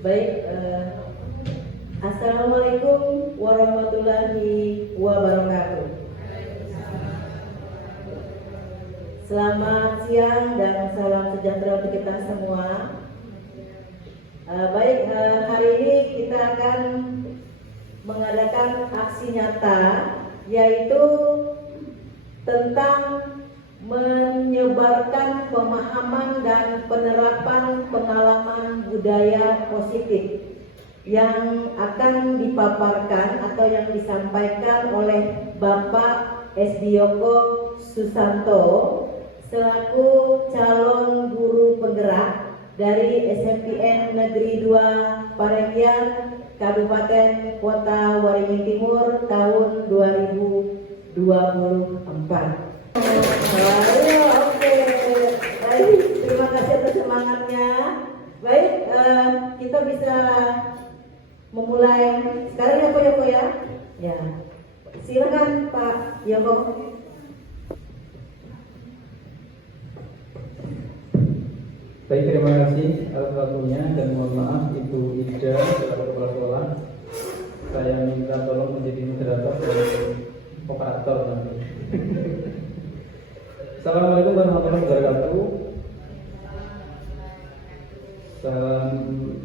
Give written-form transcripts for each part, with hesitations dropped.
Baik, Assalamualaikum warahmatullahi wabarakatuh. Selamat siang dan salam sejahtera untuk kita semua. Hari ini kita akan mengadakan aksi nyata, yaitu tentang menyebarkan pemahaman dan penerapan pengalaman budaya positif yang akan dipaparkan atau yang disampaikan oleh Bapak Esdioko Susanto selaku calon guru penggerak dari SMPN Negeri 2 Parenggian, Kabupaten Kota Waringin Timur tahun 2024. Oke, baik, terima kasih atas semangatnya. Baik, kita bisa memulai sekarang ya Ko ya. Ya, silakan Pak Yoko. Baik, terima kasih atas waktunya dan mohon maaf Ibu Ida selaku kepala sekolah. Saya minta tolong menjadi moderator dan operator nanti. Assalamualaikum warahmatullahi wabarakatuh.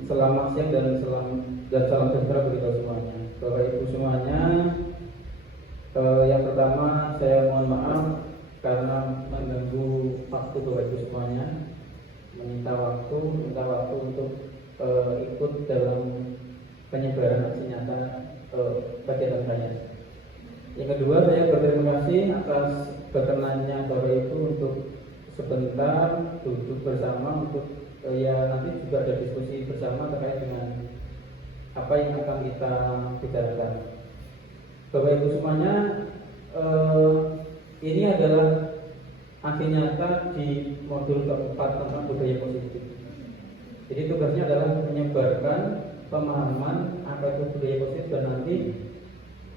Selamat siang dan salam sejahtera bagi kita semuanya. Bapak Ibu semuanya, yang pertama saya mohon maaf karena mengganggu waktu Bapak Ibu semuanya. Minta waktu untuk ikut dalam penyebaran aksi nyata kegiatan saya. Yang kedua, saya berterima kasih atas berkenannya Bapak Ibu untuk sebentar duduk bersama untuk nanti juga ada diskusi bersama terkait dengan apa yang akan kita bicarakan. Bapak Ibu semuanya, ini adalah aksi nyata di modul keempat tentang budaya positif. Jadi tugasnya adalah menyebarkan pemahaman apa itu budaya positif dan nanti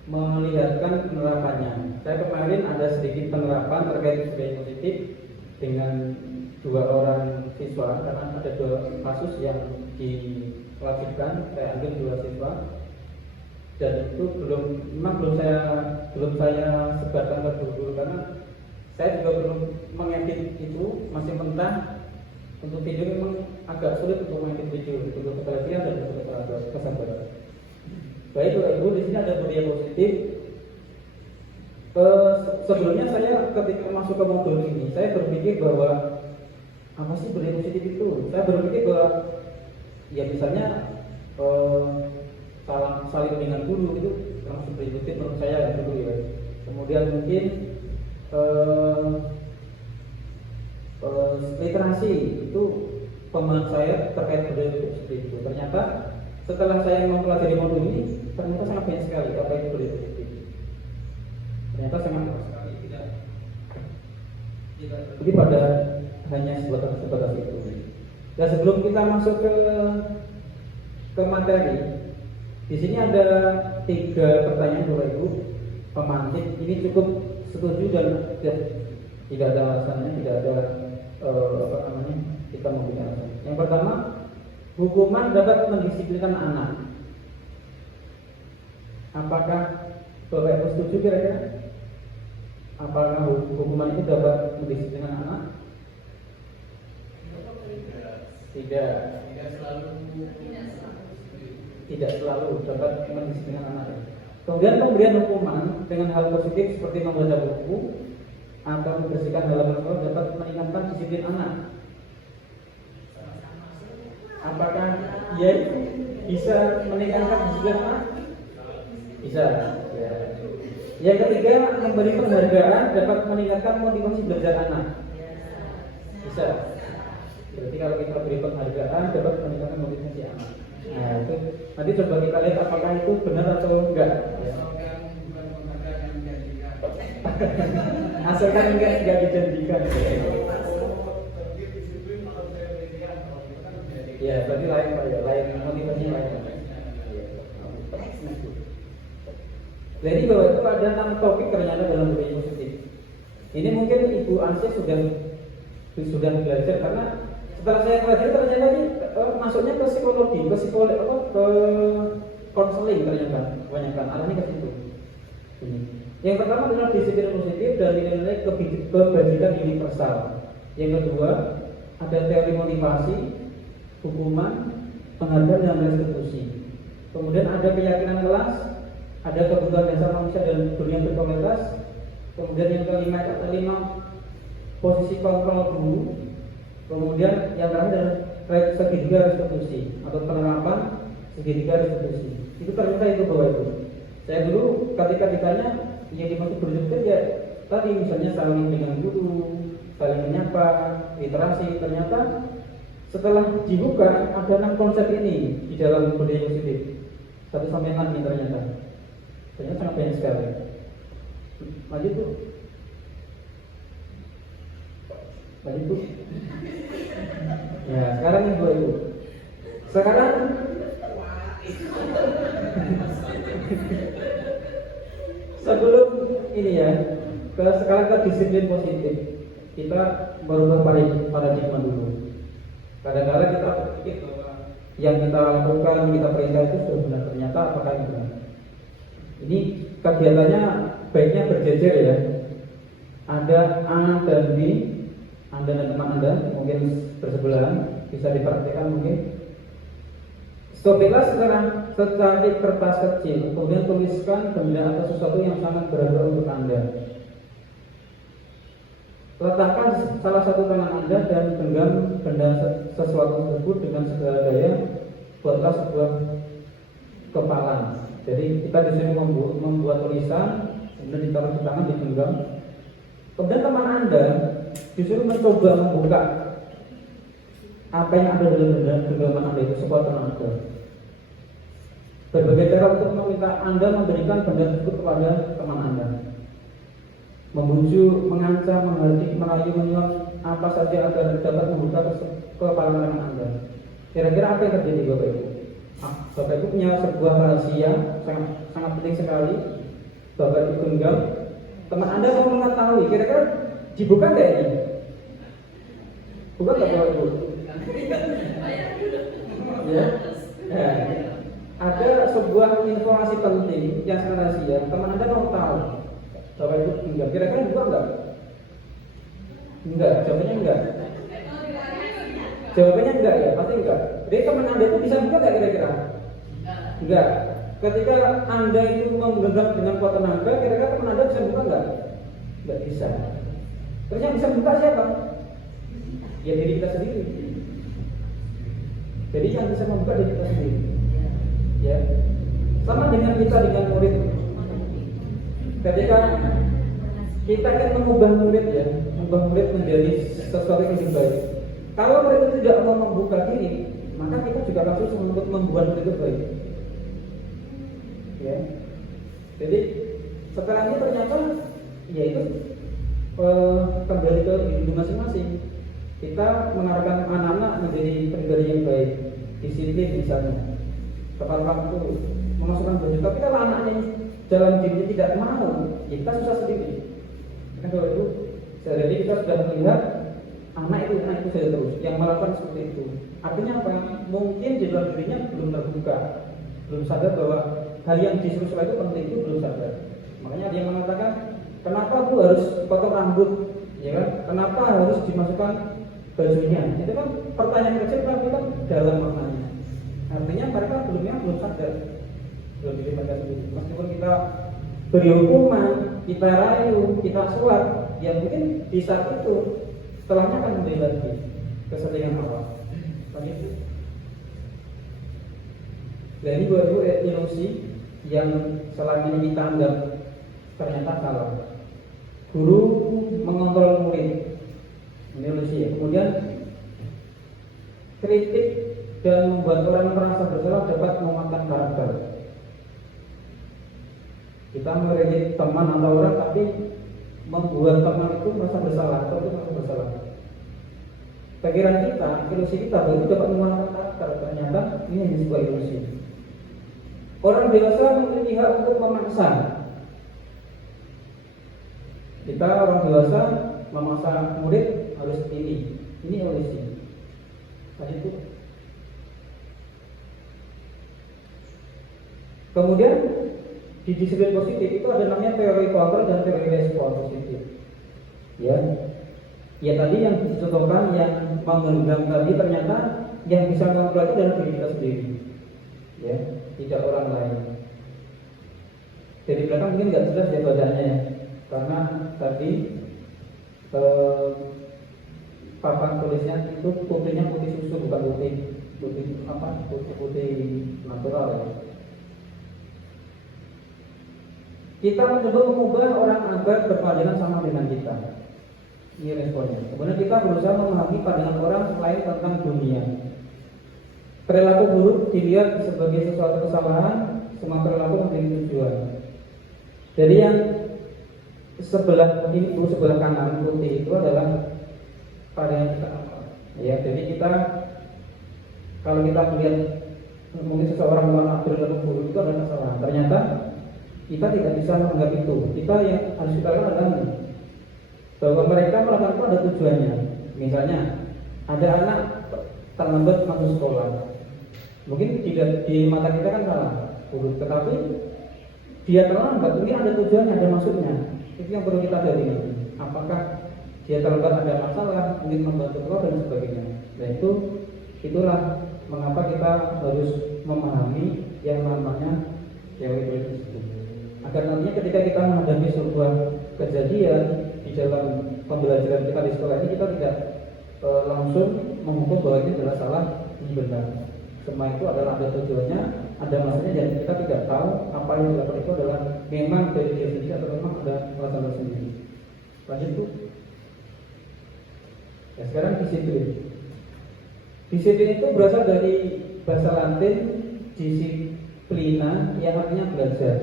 melihatkan penerapannya. Saya kemarin ada sedikit penerapan terkait budaya positif dengan 2 orang siswa karena ada 2 kasus yang diwajibkan. Saya ambil 2 siswa dan itu belum saya sebarkan ke guru karena saya juga belum mengedit itu, masih mentah. Untuk video memang agak sulit untuk mengedit video, untuk ketelitian dan untuk kesabaran. Baik Bapak Ibu, di sini ada budaya positif. Sebelumnya saya ketika masuk ke modul ini, saya berpikir bahwa apa sih budaya positif itu? Saya berpikir bahwa ya misalnya saling dengan guru itu langsung positif menurut saya dulu ya. Kemudian mungkin literasi itu pemahaman saya terkait budaya positif itu. Ternyata setelah saya mempelajari modul ini, ternyata sangat banyak sekali apa itu budaya positif. Ternyata sangat banyak sekali, tidak jadi pada hanya sebatas itu. Dan sebelum kita masuk ke materi, di sini ada 3 pertanyaan Bapak Ibu pemantik. Ini cukup setuju dan tidak ada alasannya, tidak ada kita memberikan alasan. Yang pertama, hukuman dapat mendisiplinkan anak. Apakah Bapak Ibu setuju kira-kira? Apakah hukuman itu dapat mendisiplinkan anak? Tidak selalu dapat mendisiplinkan anak. Kemudian pemberian hukuman dengan hal positif seperti membaca buku atau membersihkan halaman sekolah dapat meningkatkan disiplin anak. Apakah ia bisa meningkatkan disiplin anak? Bisa. Ya. Yang ketiga, memberi penghargaan dapat meningkatkan motivasi belajar anak. Bisa. Berarti kalau kita beri penghargaan dapat meningkatkan motivasi anak. Nah itu nanti coba kita lihat apakah itu benar atau enggak. Ya. Asalkan enggak dijanjikan. Ya, berarti lain Pak ya, lain motivasinya lain. Jadi bahwa itu ada 6 topik ternyata dalam budaya positif. Ini mungkin Ibu Ansi sudah belajar karena setelah saya pelajari ternyata masuknya ke psikologi, ke psikologi apa ke konseling ternyata kebanyakan arahnya ke situ. Ini. Yang pertama adalah disiplin positif dan nilai-nilai kebajikan universal. Yang kedua ada teori motivasi, hukuman, penghargaan dan restitusi. Kemudian ada keyakinan kelas, ada kebutuhan dasar manusia dan dunia berkualitas. Kemudian yang kelima posisi kontrol guru. Kemudian yang terakhir adalah segitiga restitusi atau penerapan segitiga restitusi. Itu ternyata itu bahwa itu. Saya dulu ketika ditanya yang dimaksud bersyukur ya tadi misalnya saling dengan guru, saling menyapa, literasi. Ternyata setelah dibuka ada 6 konsep ini di dalam budaya positif. 1 sampai 6 ini ternyata sangat banyak sekali. Lanjut tuh. Lanjut tuh. Ya sekarang yang dua itu. Sekarang sebelum ini ya, sekarang ke disiplin positif. Kita merubah paradigma dulu. Kadang-kadang kita berpikir bahwa yang kita lakukan, kita perintah itu sudah benar. Ternyata apakah itu benar? Ini kegiatannya baiknya berjejer ya. Ada A dan B, Anda dan teman Anda mungkin bersebelahan, bisa diperhatikan mungkin. Cobalah sekarang secantik kertas kecil, kemudian tuliskan benda atau sesuatu yang sangat berharga untuk Anda. Letakkan salah satu tangan Anda dan genggam benda sesuatu tersebut dengan segala daya. Buatlah sebuah kepalan. Jadi kita disuruh membuat tulisan, kemudian ditaruh di tangan, digenggam. Kemudian teman Anda disuruh mencoba membuka apa yang ada dalam genggaman Anda itu sebuah tenaga. Berbagai cara untuk meminta Anda memberikan benda tersebut kepada teman Anda. Membujuk, mengancam, menghardik, merayu, menyuap, apa saja agar dapat membuka kepala teman Anda. Kira-kira apa yang terjadi Bapak Ibu? Bapak Ibu punya sebuah rahasia sangat penting sekali. Bapak Ibu genggam, teman Anda mau mengetahui, kira-kira dibuka nggak ini? Bukan nggak Bapak Ibu? Ya. Ya. Ada sebuah informasi penting yang sangat rahasia. Teman Anda mau tahu. Bapak Ibu genggam, kira-kira dibuka nggak? Enggak, jawabannya enggak. Jawabannya enggak ya, pasti enggak. Jadi teman Anda itu bisa buka nggak kira-kira? Enggak. Ketika Anda itu menggenggam dengan kuat tenaga, kira-kira teman Anda bisa buka nggak? Enggak bisa. Terus yang bisa buka siapa? Ya diri kita sendiri. Jadi yang bisa membuka diri kita sendiri. Ya. Sama dengan kita dengan murid. Ketika kita akan mengubah murid ya, mengubah murid menjadi sesuatu yang lebih baik. Kalau murid itu tidak mau membuka diri, maka kita juga akan susah untuk membuat murid itu baik. Ya. Jadi setelah ini ternyata ya itu kembali ke diri masing-masing. Kita mengarahkan anak-anak menjadi pribadi yang baik, disiplin misalnya, tepat waktu, memasukkan baju. Tapi kalau anaknya jalan dirinya tidak mau, ya kita susah sendiri. Kan kalau itu, jadi kita sudah melihat anak itu sudah terus yang melakukan seperti itu. Artinya apa? Mungkin di dalam dirinya belum terbuka, belum sadar bahwa hal yang disuruh itu penting, itu belum sadar. Makanya dia mengatakan, kenapa aku harus potong rambut? Ya kan? Kenapa harus dimasukkan bajunya? Itu kan pertanyaan kecil tapi kan dalam maknanya. Artinya mereka belum sadar, belum diri mereka sendiri. Meskipun kita beri hukuman, kita rayu, kita suap, ya mungkin di saat itu setelahnya akan kembali lagi ke settingan awal. Begitu. Dan ini dua ilusi yang selama ini kita anggap ternyata salah. Guru mengontrol murid, ini ilusi ya. Kemudian kritik dan membuat orang merasa bersalah dapat menguatkan karakter. Kita mengkritik teman atau orang tapi membuat teman itu merasa bersalah atau itu merasa bersalah. Pikiran kita, ilusi kita bahwa itu dapat menguatkan karakter. Ternyata ini sebuah ilusi. Orang dewasa memiliki hak untuk memaksa. Kita orang dewasa memaksa murid harus ini ilusi. Tadi itu Kemudian di disiplin positif itu ada namanya teori kontrol dan teori respon positif. Ya, ya tadi yang dicontohkan yang menggenggam tadi ternyata yang bisa mengontrol itu adalah diri kita sendiri. Ya, tidak orang lain. Dari belakang mungkin nggak jelas ya bacaannya ya, karena tadi papan tulisnya itu putihnya putih susu bukan putih natural ya. Kita mencoba mengubah orang agar berpandangan sama dengan kita. Ini responnya. Kemudian kita berusaha memahami pandangan orang lain tentang dunia. Perilaku buruk dilihat sebagai sesuatu kesalahan, semua perilaku memiliki tujuan. Jadi yang sebelah kanan putih itu adalah pandangan kita. Ya, jadi kita kalau kita melihat mungkin seseorang melakukan perilaku buruk itu adalah kesalahan. Ternyata kita tidak bisa menganggap itu. Kita yang harus kita lakukan adalah bahwa mereka melakukan itu ada tujuannya. Misalnya ada anak terlambat masuk sekolah. Mungkin di mata kita kan salah, buruk. Tetapi dia terlambat mungkin ada tujuannya, ada maksudnya. Itu yang perlu kita cari. Apakah dia terlambat ada masalah, mungkin membantu keluarga dan sebagainya. Nah itulah mengapa kita harus memahami yang namanya teori itu. Agar nantinya ketika kita menghadapi sebuah kejadian di dalam pembelajaran kita di sekolah ini, kita tidak langsung menghukum bahwa ini adalah salah, ini benar. Semua itu adalah ada tujuannya, ada maksudnya, dan kita tidak tahu apa yang dilakukan itu adalah memang dari dia sendiri atau memang ada alasan tersendiri. Lanjut Bu. Ya, sekarang disiplin. Disiplin itu berasal dari bahasa Latin disiplina yang artinya belajar.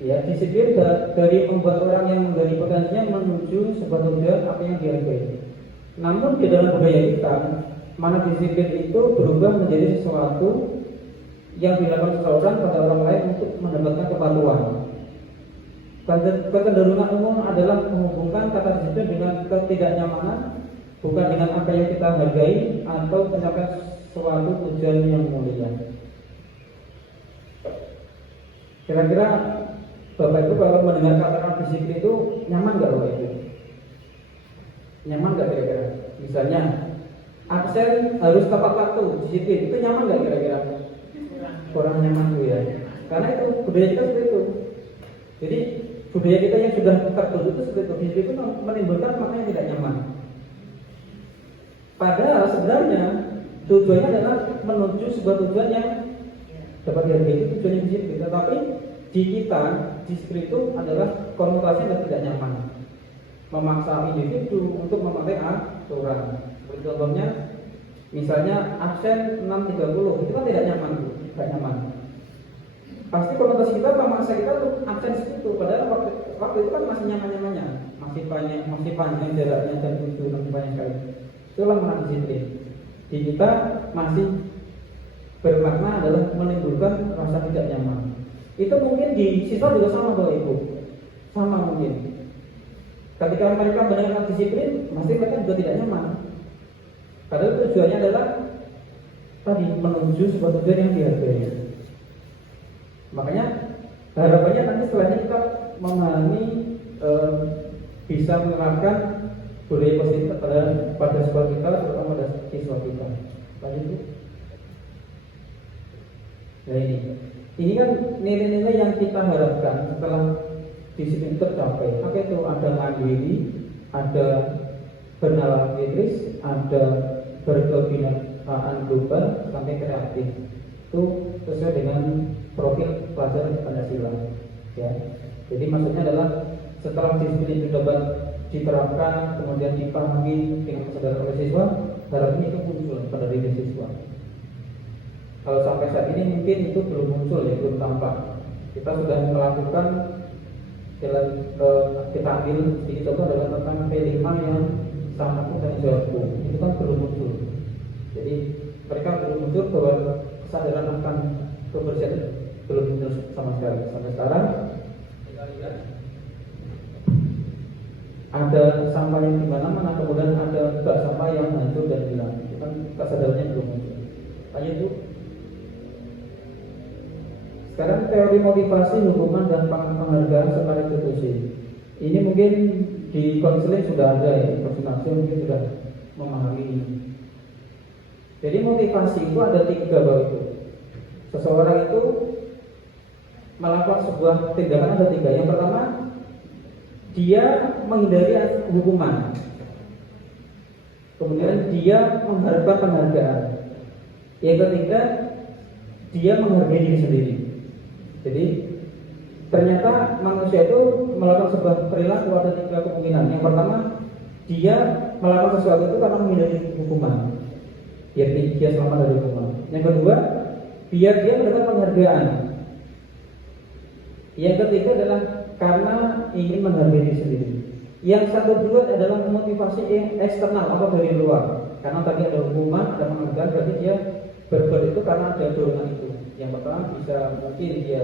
Ya, disiplin dari membuat orang yang menggali potensinya menuju sebuah tujuan apa yang dihargai. Namun di dalam budaya kita, mana disiplin itu berubah menjadi sesuatu yang dilakukan seseorang pada orang lain untuk mendapatkan kepatuhan. Kecenderungan umum adalah menghubungkan kata disiplin dengan ketidaknyamanan, bukan dengan apa yang kita hargai atau pencapaian suatu tujuan yang mulia. Kira-kira Bapak Ibu kalau mendengar kata disiplin itu nyaman nggak Bapak Ibu? Nyaman nggak kira-kira? Misalnya absen harus tepat waktu, disiplin itu nyaman nggak kira-kira? Kurang nyaman tuh ya. Karena itu budaya kita seperti itu. Jadi budaya kita yang sudah terbentuk itu seperti itu. Disiplin itu menimbulkan makna yang tidak nyaman. Padahal sebenarnya tujuannya adalah menuju sebuah tujuan yang dapat dihargai, itu tujuannya disiplin. Tetapi di kita, disiplin itu adalah konotasinya yang tidak nyaman, memaksa individu untuk memakai aturan. Seperti contohnya, misalnya absen 6.30, itu kan tidak nyaman, tidak nyaman. Pasti konotasi kita memaksa kita untuk absen segitu, padahal waktu itu kan masih nyaman-nyamannya, masih panjang jaraknya dan tujuh lebih banyak sekali. Itulah makna disiplin. Di kita masih bermakna adalah menimbulkan rasa tidak nyaman. Itu mungkin di siswa juga sama Bapak Ibu, sama mungkin. Ketika mereka mendengar disiplin, pasti mereka juga tidak nyaman. Padahal tujuannya adalah tadi menuju sebuah tujuan yang dihargai. Makanya harapannya nanti setelahnya kita memahami bisa menerapkan budaya positif pada sekolah kita, terutama pada siswa kita. Lanjut Bu. Nah ini kan nilai-nilai yang kita harapkan setelah disiplin tercapai. Apa itu? Ada mandiri, ada bernalar kritis, ada berkebinekaan global, sampai kreatif. Itu sesuai dengan profil pelajar Pancasila. Ya. Jadi maksudnya adalah setelah disiplin itu dapat diterapkan, kemudian dipahami dengan kesadaran oleh siswa, harapannya itu muncul pada diri siswa. Kalau sampai saat ini mungkin itu belum muncul ya, belum tampak. Kita sudah melakukan dalam kita ambil sedikit contoh adalah tentang P5 yang sangatku dan jawabku. Itu kan belum muncul. Jadi mereka belum muncul bahwa kesadaran akan kebersihan belum muncul sama sekali. Sampai sekarang kita lihat ada sampah yang di mana-mana, kemudian ada bak sampah yang hancur dan hilang. Itu kan kesadarannya belum muncul. Lanjut Bu. Sekarang teori motivasi, hukuman dan penghargaan secara institusi. Ini mungkin di konseling sudah ada ya, vaksinasi mungkin sudah memahami ini. Jadi motivasi itu ada 3 Bapak Ibu. Seseorang itu melakukan sebuah tindakan ada 3. Yang pertama, dia menghindari hukuman. Kemudian dia mengharapkan penghargaan. Yang ketiga, dia menghargai diri sendiri. Jadi ternyata manusia itu melakukan sebuah perilaku ada 3 kemungkinan. Yang pertama, dia melakukan sesuatu itu karena menghindari hukuman. Dia selamat dari hukuman. Yang kedua, biar dia mendapat penghargaan. Yang ketiga adalah karena ingin menghargai diri sendiri. Yang satu dua adalah motivasi eksternal atau dari luar. Karena tadi ada hukuman, ada penghargaan, berarti dia berbuat itu karena ada dorongan itu. Yang pertama bisa mungkin dia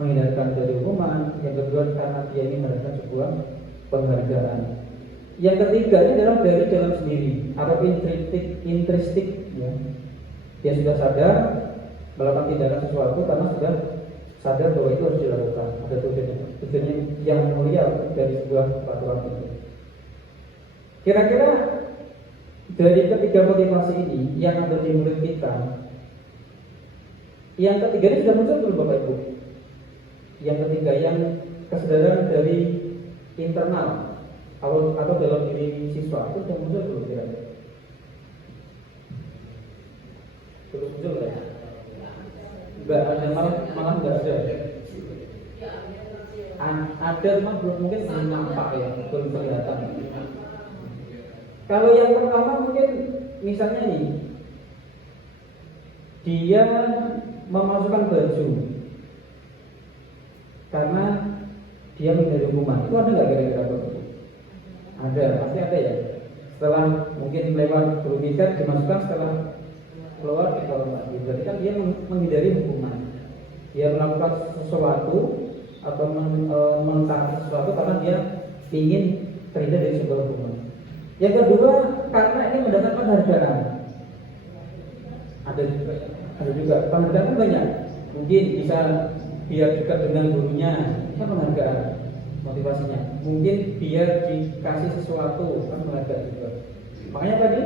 menghindarkan dari hukuman. Yang kedua karena dia ingin mendapatkan sebuah penghargaan. Yang ketiga ini adalah dari dalam sendiri atau intristik ya. Dia sudah sadar melakukan tindakan sesuatu karena sudah sadar bahwa itu harus dilakukan. Ada tujuannya yang mulia dari sebuah peraturan itu. Kira-kira dari ketiga motivasi ini yang ada di murid kita, yang ketiga ini sudah muncul belum Bapak Ibu? Yang ketiga yang kesadaran dari internal atau dalam diri siswa itu sudah muncul belum kira-kira? Belum muncul ya? Enggak ada, malah enggak ada. Ada memang mungkin belum nampak ya, belum kelihatan. Kalau yang pertama mungkin misalnya nih, dia memasukkan baju karena dia menghindari hukuman. Itu ada nggak kira-kira? Ada, pasti ada ya. Setelah mungkin lewat guru tiket dimasukkan, setelah keluar kita lagi. Berarti kan dia menghindari hukuman. Dia melakukan sesuatu atau mentaati sesuatu karena dia ingin terhindar dari sebuah hukuman. Yang kedua, karena ini mendapatkan penghargaan. Ada juga penghargaan kan banyak. Mungkin bisa biar dekat dengan gurunya, itu penghargaan motivasinya. Mungkin biar dikasih sesuatu, kan penghargaan juga. Makanya tadi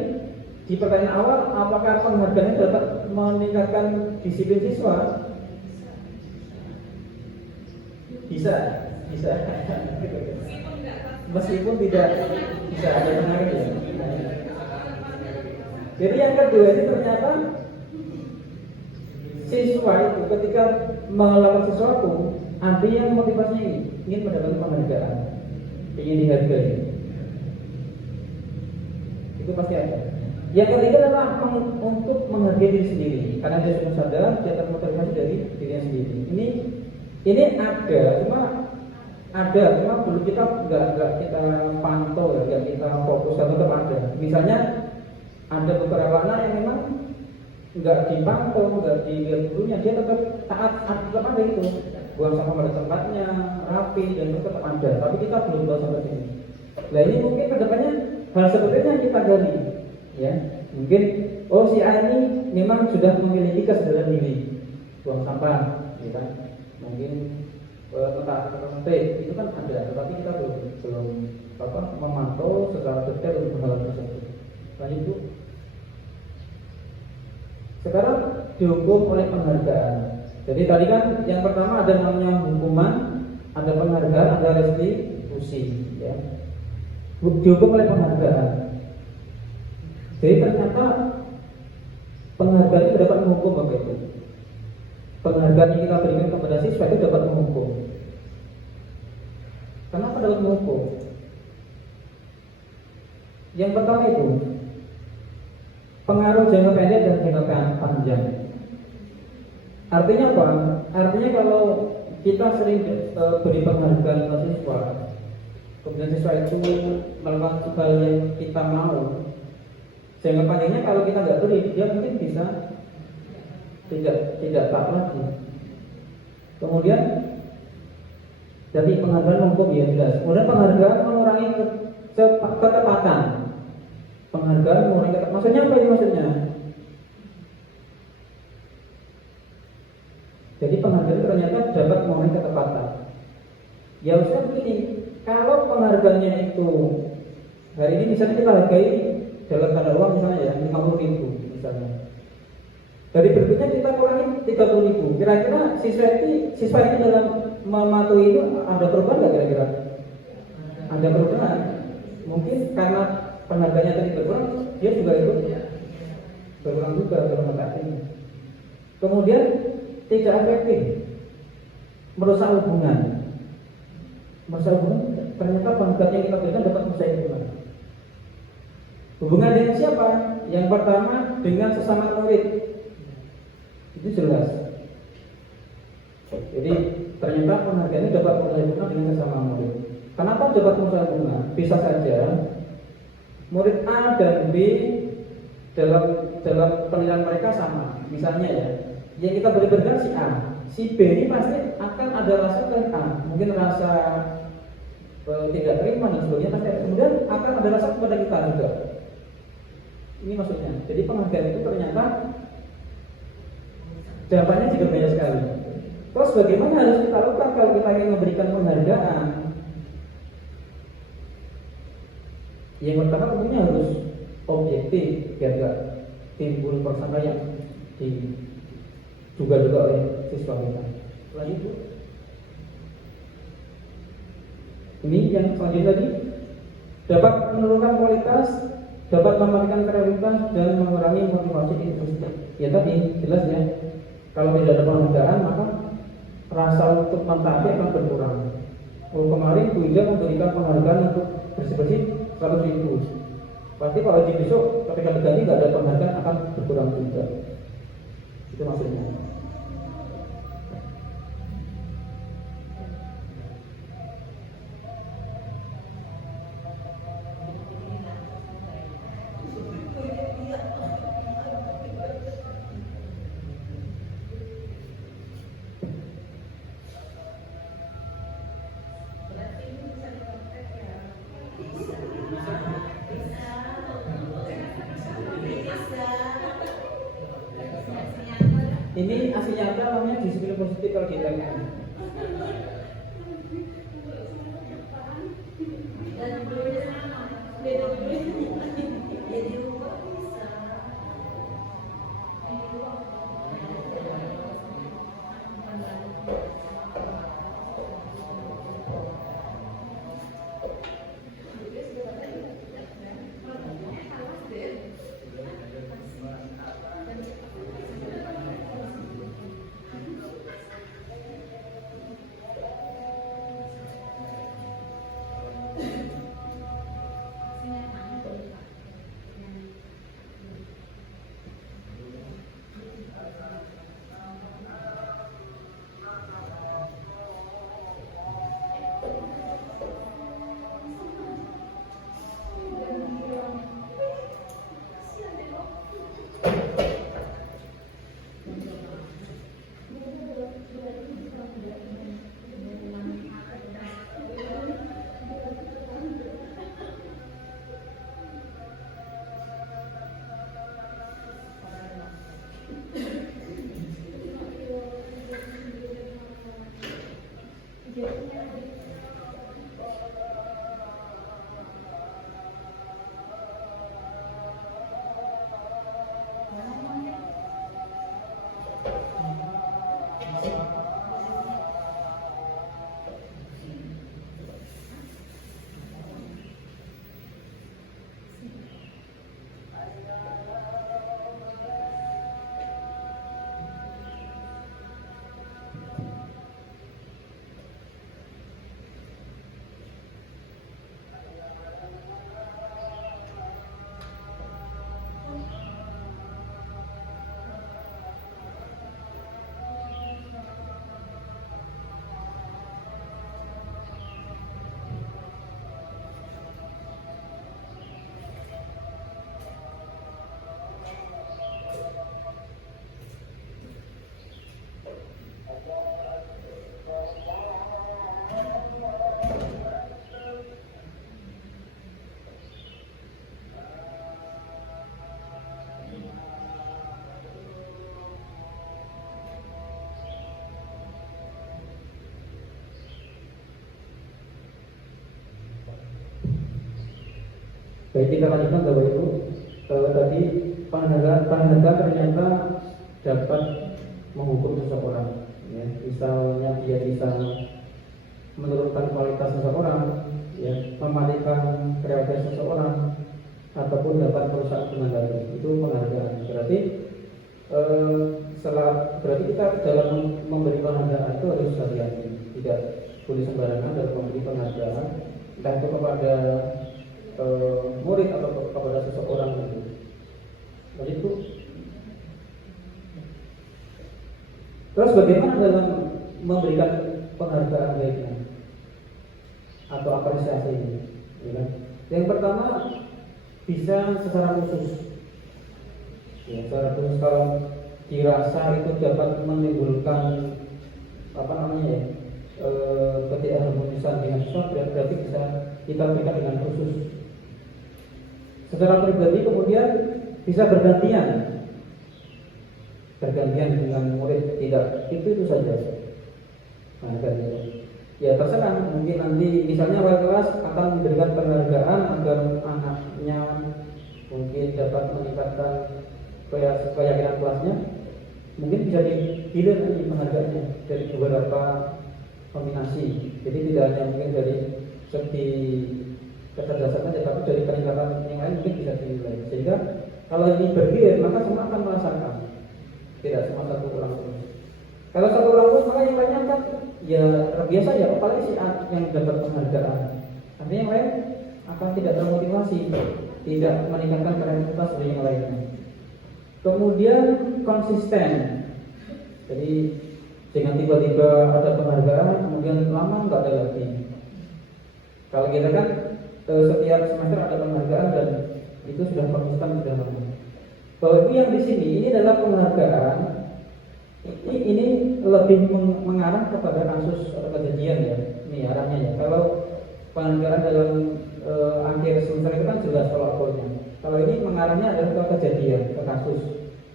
di pertanyaan awal, apakah penghargaan itu dapat meningkatkan disiplin siswa? Bisa. Meskipun tidak bisa ada pengaruhnya. Jadi yang kedua ini ternyata siswa itu ketika melakukan sesuatu, ada yang motivasinya ingin mendapatkan penghargaan, ingin dihargai. Itu pasti ada. Yang ketiga adalah untuk menghargai diri sendiri, karena dia sudah sadar dia termotivasi dari dirinya sendiri. Ini ada, cuma belum kita nggak kita pantau ya, nggak kita fokus atau tetap ada. Misalnya ada beberapa anak yang memang nggak dipantau, nggak dilihat gurunya, dia tetap taat, tetap ada itu, buang sampah pada tempatnya, rapi dan itu tetap ada. Tapi kita belum tahu sampai sini. Nah ini mungkin kedepannya hal seperti ini yang kita gali, ya. Mungkin si A ini memang sudah memiliki kesadaran diri, buang sampah, gitu kan. Mungkin tertib itu kan ada, tetapi kita belum memantau secara detail untuk hal tersebut. Lanjut Bu. Sekarang dihukum oleh penghargaan. Jadi tadi kan yang pertama ada namanya hukuman, ada penghargaan, ada restitusi, ya. Dihukum oleh penghargaan. Jadi ternyata penghargaan itu dapat menghukum Bapak Ibu. Penghargaan yang kita berikan kepada siswa itu dapat menghukum. Kenapa dapat menghukum? Yang pertama itu pengaruh jangka pendek dan jangka panjang. Artinya apa? Artinya kalau kita sering beri penghargaan ke siswa, kemudian siswa itu melakukan hal yang kita mau, jangka panjangnya kalau kita nggak beri, dia mungkin bisa tidak taat lagi. Kemudian jadi penghargaan menghukum ya jelas. Kemudian penghargaan mengurangi ketepatan. Penghargaan mengurangi ketepatan. Maksudnya apa ini maksudnya? Jadi penghargaan itu ternyata dapat memenuhi ketepatan. Ya usah begini, kalau penghargaannya itu hari ini misalnya kita hargai dalam tanda uang misalnya ya 50.000 misalnya. Dari berikutnya kita kurangi 30.000. Kira-kira siswa ini dalam mematuhi itu ada perubahan nggak kira-kira? Ada perubahan. Mungkin karena penghargaannya tadi berkurang, dia juga ikut berkurang juga dalam mengatakan. Kemudian tidak efektif, merusak hubungan. Ternyata penghargaan yang kita berikan dapat merusak hubungan. Hubungan dengan siapa? Yang pertama dengan sesama murid. Itu jelas. Jadi ternyata penghargaan ini dapat merusak hubungan dengan sesama murid. Kenapa dapat merusak hubungan? Bisa saja murid A dan B dalam penilaian mereka sama. Misalnya ya, yang kita berikan si A, si B ini pasti akan ada rasa ke A, mungkin rasa tidak terima dan sebagainya, pasti kemudian akan ada rasa kepada kita juga. Ini maksudnya. Jadi penghargaan itu ternyata dampaknya juga banyak sekali. Terus bagaimana harus kita lakukan kalau kita ingin memberikan penghargaan? Yang pertama tentunya harus objektif biar gak timbul prasangka yang diduga juga oleh siswa kita. Setelah itu, ini yang selanjutnya tadi dapat menurunkan kualitas, dapat mematikan kreativitas dan mengurangi motivasi individu. Ya tadi jelas ya, kalau tidak ada penghargaan maka rasa untuk mentaati akan berkurang. Kemarin Bu Ida memberikan penghargaan untuk bersih-bersih 100.000. Pasti kalau di besok ketika diganti tidak ada penghargaan akan berkurang juga. Itu maksudnya. Ini aksi nyata namanya disiplin positif kalau kita Baik, kita lanjutkan Bapak Ibu. Tadi penghargaan ternyata dapat menghukum seseorang. Ya, misalnya dia bisa menurunkan kualitas seseorang, ya, mematikan kreativitas seseorang, ataupun dapat merusak hubungan. Itu penghargaan. Berarti kita dalam memberi penghargaan itu harus hati-hati, tidak boleh sembarangan dalam memberi penghargaan, entah itu kepada murid atau kepada seseorang itu. Begitu. Terus bagaimana dalam memberikan penghargaan baiknya atau apresiasi ini? Ya. Yang pertama, bisa secara khusus. Ya, secara khusus kalau dirasa itu dapat menimbulkan ketidakharmonisan dengan sesuatu, berarti bisa kita berikan dengan khusus. Secara pribadi kemudian bisa bergantian dengan murid, tidak itu saja. Nah, ya terserah, mungkin nanti misalnya wali kelas akan memberikan penghargaan agar anaknya mungkin dapat meningkatkan keyakinan kelasnya, mungkin bisa dipilih nanti penghargaannya dari beberapa kombinasi. Jadi tidak hanya mungkin dari segi kecerdasan saja, tapi dari peningkatan yang lain mungkin bisa dinilai. Sehingga kalau ini bergilir, maka semua akan merasakan, tidak cuma satu orang terus. Kalau satu orang terus, maka yang lainnya kan ya terbiasa ya, apalagi si A yang dapat penghargaan. Artinya yang lain akan tidak termotivasi, tidak meningkatkan kreativitas dari yang lainnya. Kemudian konsisten. Jadi jangan tiba-tiba ada penghargaan kemudian lama nggak ada lagi. Kalau kita kan setiap semester ada penghargaan dan itu sudah konsisten sudah lama. Bahwa itu yang di sini ini adalah penghargaan. Ini lebih mengarah kepada kasus atau kejadian ya. Ini arahnya ya. Kalau penghargaan dalam akhir semester itu kan jelas pola-polanya. Kalau ini mengarahnya adalah ke kejadian, ke kasus,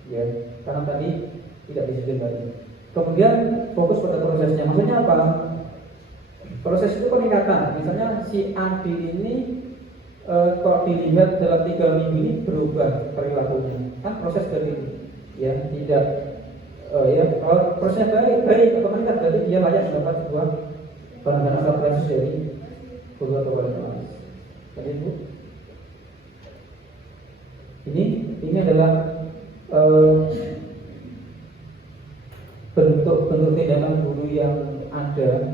ya. Karena tadi tidak disebut tadi. Kemudian fokus pada prosesnya. Maksudnya apa? Proses itu peningkatan. Misalnya si Adi ini kok dilihat dalam 3 minggu ini berubah perilakunya. Kan proses dari itu, ya. Tidak, ya. Kalau prosesnya baik atau meningkat, berarti dia layak mendapat sebuah penghargaan atau proses dari guru atau wali kelas. Jadi itu. Ini adalah bentuk tindakan guru yang ada,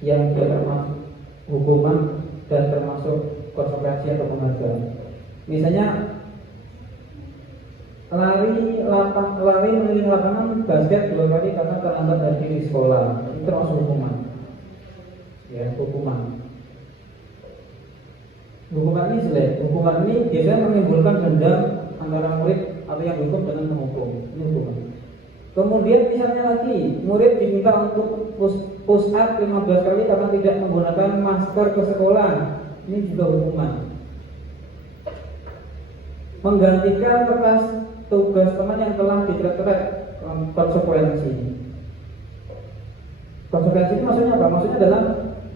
yang termasuk hukuman dan termasuk konsekuensi atau penghargaan. Misalnya lari mengelilingi lapangan basket 2 kali karena terlambat hadir di sekolah, itu termasuk hukuman. Ya, hukuman. Hukuman ini jelek. Hukuman ini biasanya menimbulkan dendam antara murid atau yang dihukum dengan penghukum. Ini hukuman. Kemudian misalnya lagi, murid diminta untuk push up 15 kali karena tidak menggunakan masker ke sekolah. Ini juga hukuman. Menggantikan kertas tugas teman yang telah diteret-teret, konsekuensi. Konsekuensi itu maksudnya apa? Maksudnya adalah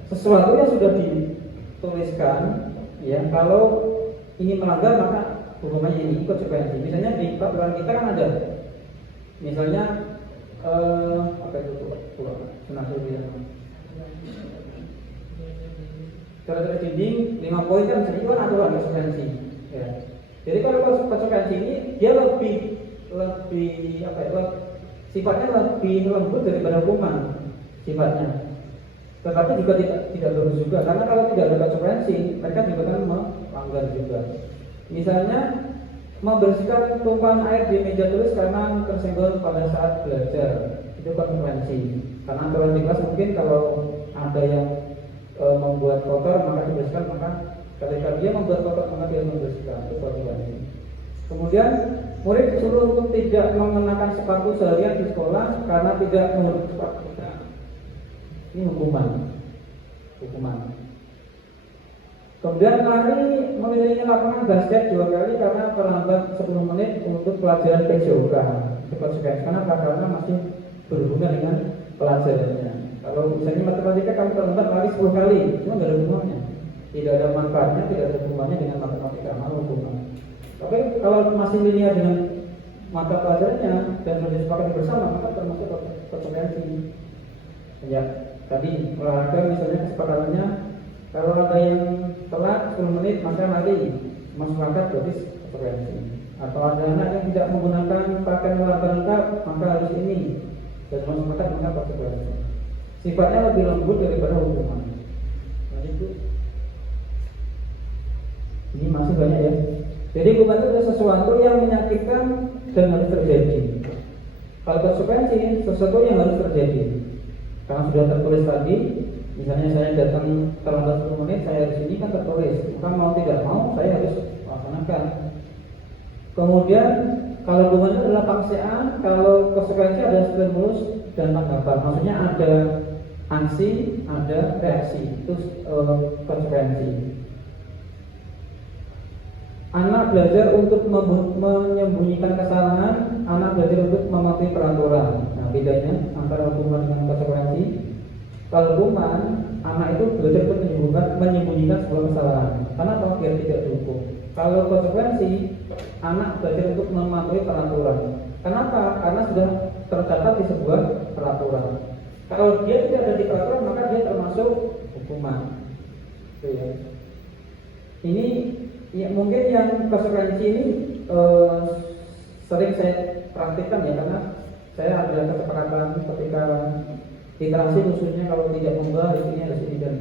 sesuatu yang sudah dituliskan. Ya, kalau ini melanggar maka hukumannya ini konsekuensi. Misalnya di peraturan kita kan ada, misalnya apa itu cara dinding 5 poin kan itu kan aturan konsekuensi. Ya. Jadi kalau konsekuensi ini dia lebih sifatnya lebih lembut daripada hukuman sifatnya. Tetapi juga tidak lurus juga, karena kalau tidak ada konsekuensi mereka juga akan melanggar juga. Misalnya membersihkan tumpahan air di meja tulis karena tersenggol pada saat belajar, itu konsekuensi. Karena aturan di kelas mungkin kalau ada yang membuat kotor maka dibersihkan, maka ketika dia membuat kotor maka dia membersihkan, itu konsekuensi. Kemudian murid disuruh untuk tidak mengenakan sepatu seharian di sekolah karena tidak menggunakan sepatu. Ini hukuman. Kemudian lari mengelilingi lapangan basket 2 kali karena terlambat 10 menit untuk pelajaran PJOK. Itu konsekuensi. Kenapa? Karena masih berhubungan dengan pelajarannya. Kalau misalnya matematika kamu terlambat lari 10 kali, itu nggak ada hubungannya. tidak ada manfaatnya, tidak ada hubungannya dengan matematika, malah hukuman. Tapi kalau masih linear dengan mata pelajarannya dan sudah disepakati bersama, maka termasuk konsekuensi. Ya, tadi olahraga misalnya kesepakatannya kalau ada yang telat 10 menit maka lari, masuk akal berarti konsekuensi. Atau ada anak yang tidak menggunakan pakaian olahraga lengkap maka harus ini, dan masuk akal maka konsekuensi. Sifatnya lebih lembut daripada hukuman. Nah, itu ini masih banyak ya. Jadi hukuman itu adalah sesuatu yang menyakitkan dan harus terjadi. Kalau konsekuensi sesuatu yang harus terjadi. Karena sudah tertulis tadi, misalnya saya datang terlambat 10 menit, saya harus ini kan tertulis. Maka mau tidak mau saya harus laksanakan. Kemudian kalau hukuman itu adalah paksaan, kalau konsekuensi ada stimulus dan tanggapan. Maksudnya ada aksi, ada reaksi. Itu konsekuensi. Anak belajar untuk menyembunyikan kesalahan, anak belajar untuk mematuhi peraturan. Nah, bedanya antara hukuman dengan konsekuensi. Kalau hukuman, anak itu belajar untuk menyembunyikan sebuah kesalahan. Karena tahu biar tidak dihukum. Kalau konsekuensi, anak belajar untuk mematuhi peraturan. Kenapa? Karena sudah tercatat di sebuah peraturan. Kalau dia tidak ada di peraturan, maka dia termasuk hukuman. Itu ya. Ini ya, mungkin yang konsekuensi ini sering saya praktikkan ya, karena saya ada kesepakatan ketika literasi khususnya kalau tidak membawa harus ini harus ini, dan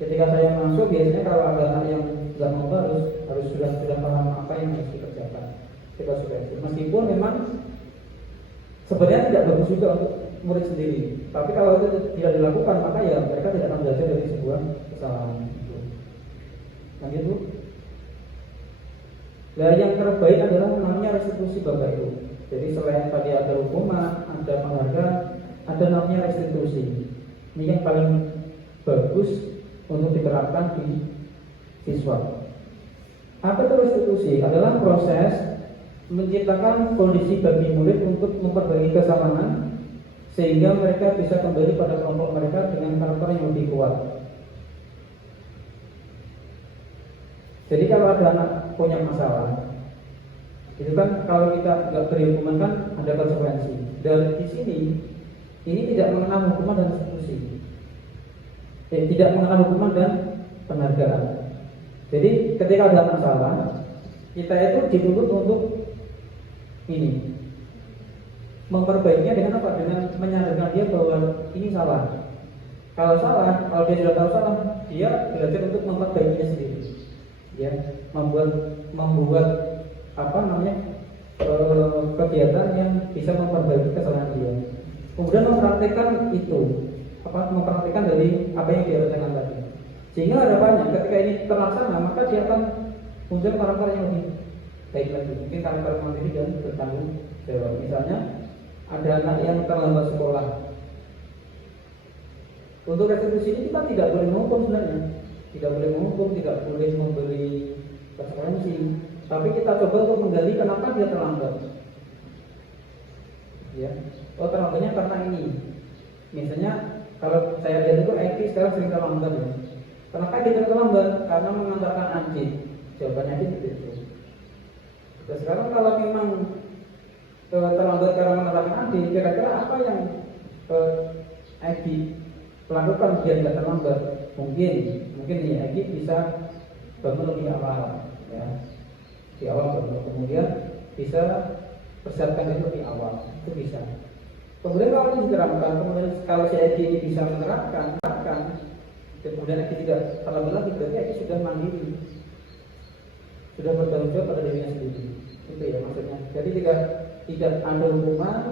ketika saya masuk biasanya kalau ada anak yang tidak membawa harus sudah paham apa yang harus dikerjakan. Itu konsekuensi. Meskipun memang sebenarnya tidak bagus juga untuk murid sendiri, tapi kalau itu tidak dilakukan maka ya mereka tidak akan belajar dari sebuah kesalahan. Nah gitu. Nah, yang terbaik adalah namanya restitusi Bapak Ibu. Jadi selain tadi ada hukuman, ada penghargaan, ada namanya restitusi. Ini yang paling bagus untuk diterapkan di siswa. Apa itu restitusi? Adalah proses menciptakan kondisi bagi murid untuk memperbaiki kesamaan sehingga mereka bisa kembali pada kelompok mereka dengan karakter yang lebih kuat. Jadi kalau ada anak punya masalah, itu kan kalau kita nggak beri hukuman kan ada konsekuensi. Dan di sini ini tidak mengenal hukuman dan restitusi, tidak mengenal hukuman dan penghargaan. Jadi ketika ada masalah, kita itu dituntut untuk ini memperbaikinya dengan apa? Dengan menyadarkan dia bahwa ini salah. Kalau salah, kalau dia sudah tahu salah, dia belajar untuk memperbaikinya sendiri. Ya, membuat apa namanya kegiatan yang bisa memperbaiki kesalahan dia. Kemudian mempraktikkan itu, mempraktikkan dari apa yang dia rencanakan tadi. Sehingga harapannya ketika ini terlaksana, maka dia akan muncul karakter yang lebih baik lagi. Mungkin karakter mandiri dan bertanggung jawab. Misalnya ada anak yang terlambat sekolah. Untuk restitusi ini kita tidak boleh menghukum sebenarnya. Tidak boleh menghukum, tidak boleh memberi konsekuensi, tapi kita coba untuk menggali kenapa dia terlambat. Ya, oh terlambatnya karena ini. Misalnya kalau saya lihat itu Eki sekarang sering terlambat ya. Kenapa dia terlambat? Karena mengantarkan anjing. Jawabannya itu. Nah, sekarang kalau memang terlambat karena mengantarkan anjing, kira-kira apa yang Eki lakukan biar tidak terlambat? Mungkin nih Eki bisa bangun lebih awal ya, di awal bangun, kemudian bisa persiapkan itu lebih awal, itu bisa. Kemudian kalau ini diterapkan, kemudian kalau si Eki ini bisa menerapkan, kemudian Eki tidak terlambat lagi, berarti Eki sudah mandiri, sudah bertanggung jawab pada dirinya sendiri. Itu ya maksudnya. Jadi tidak ada hukuman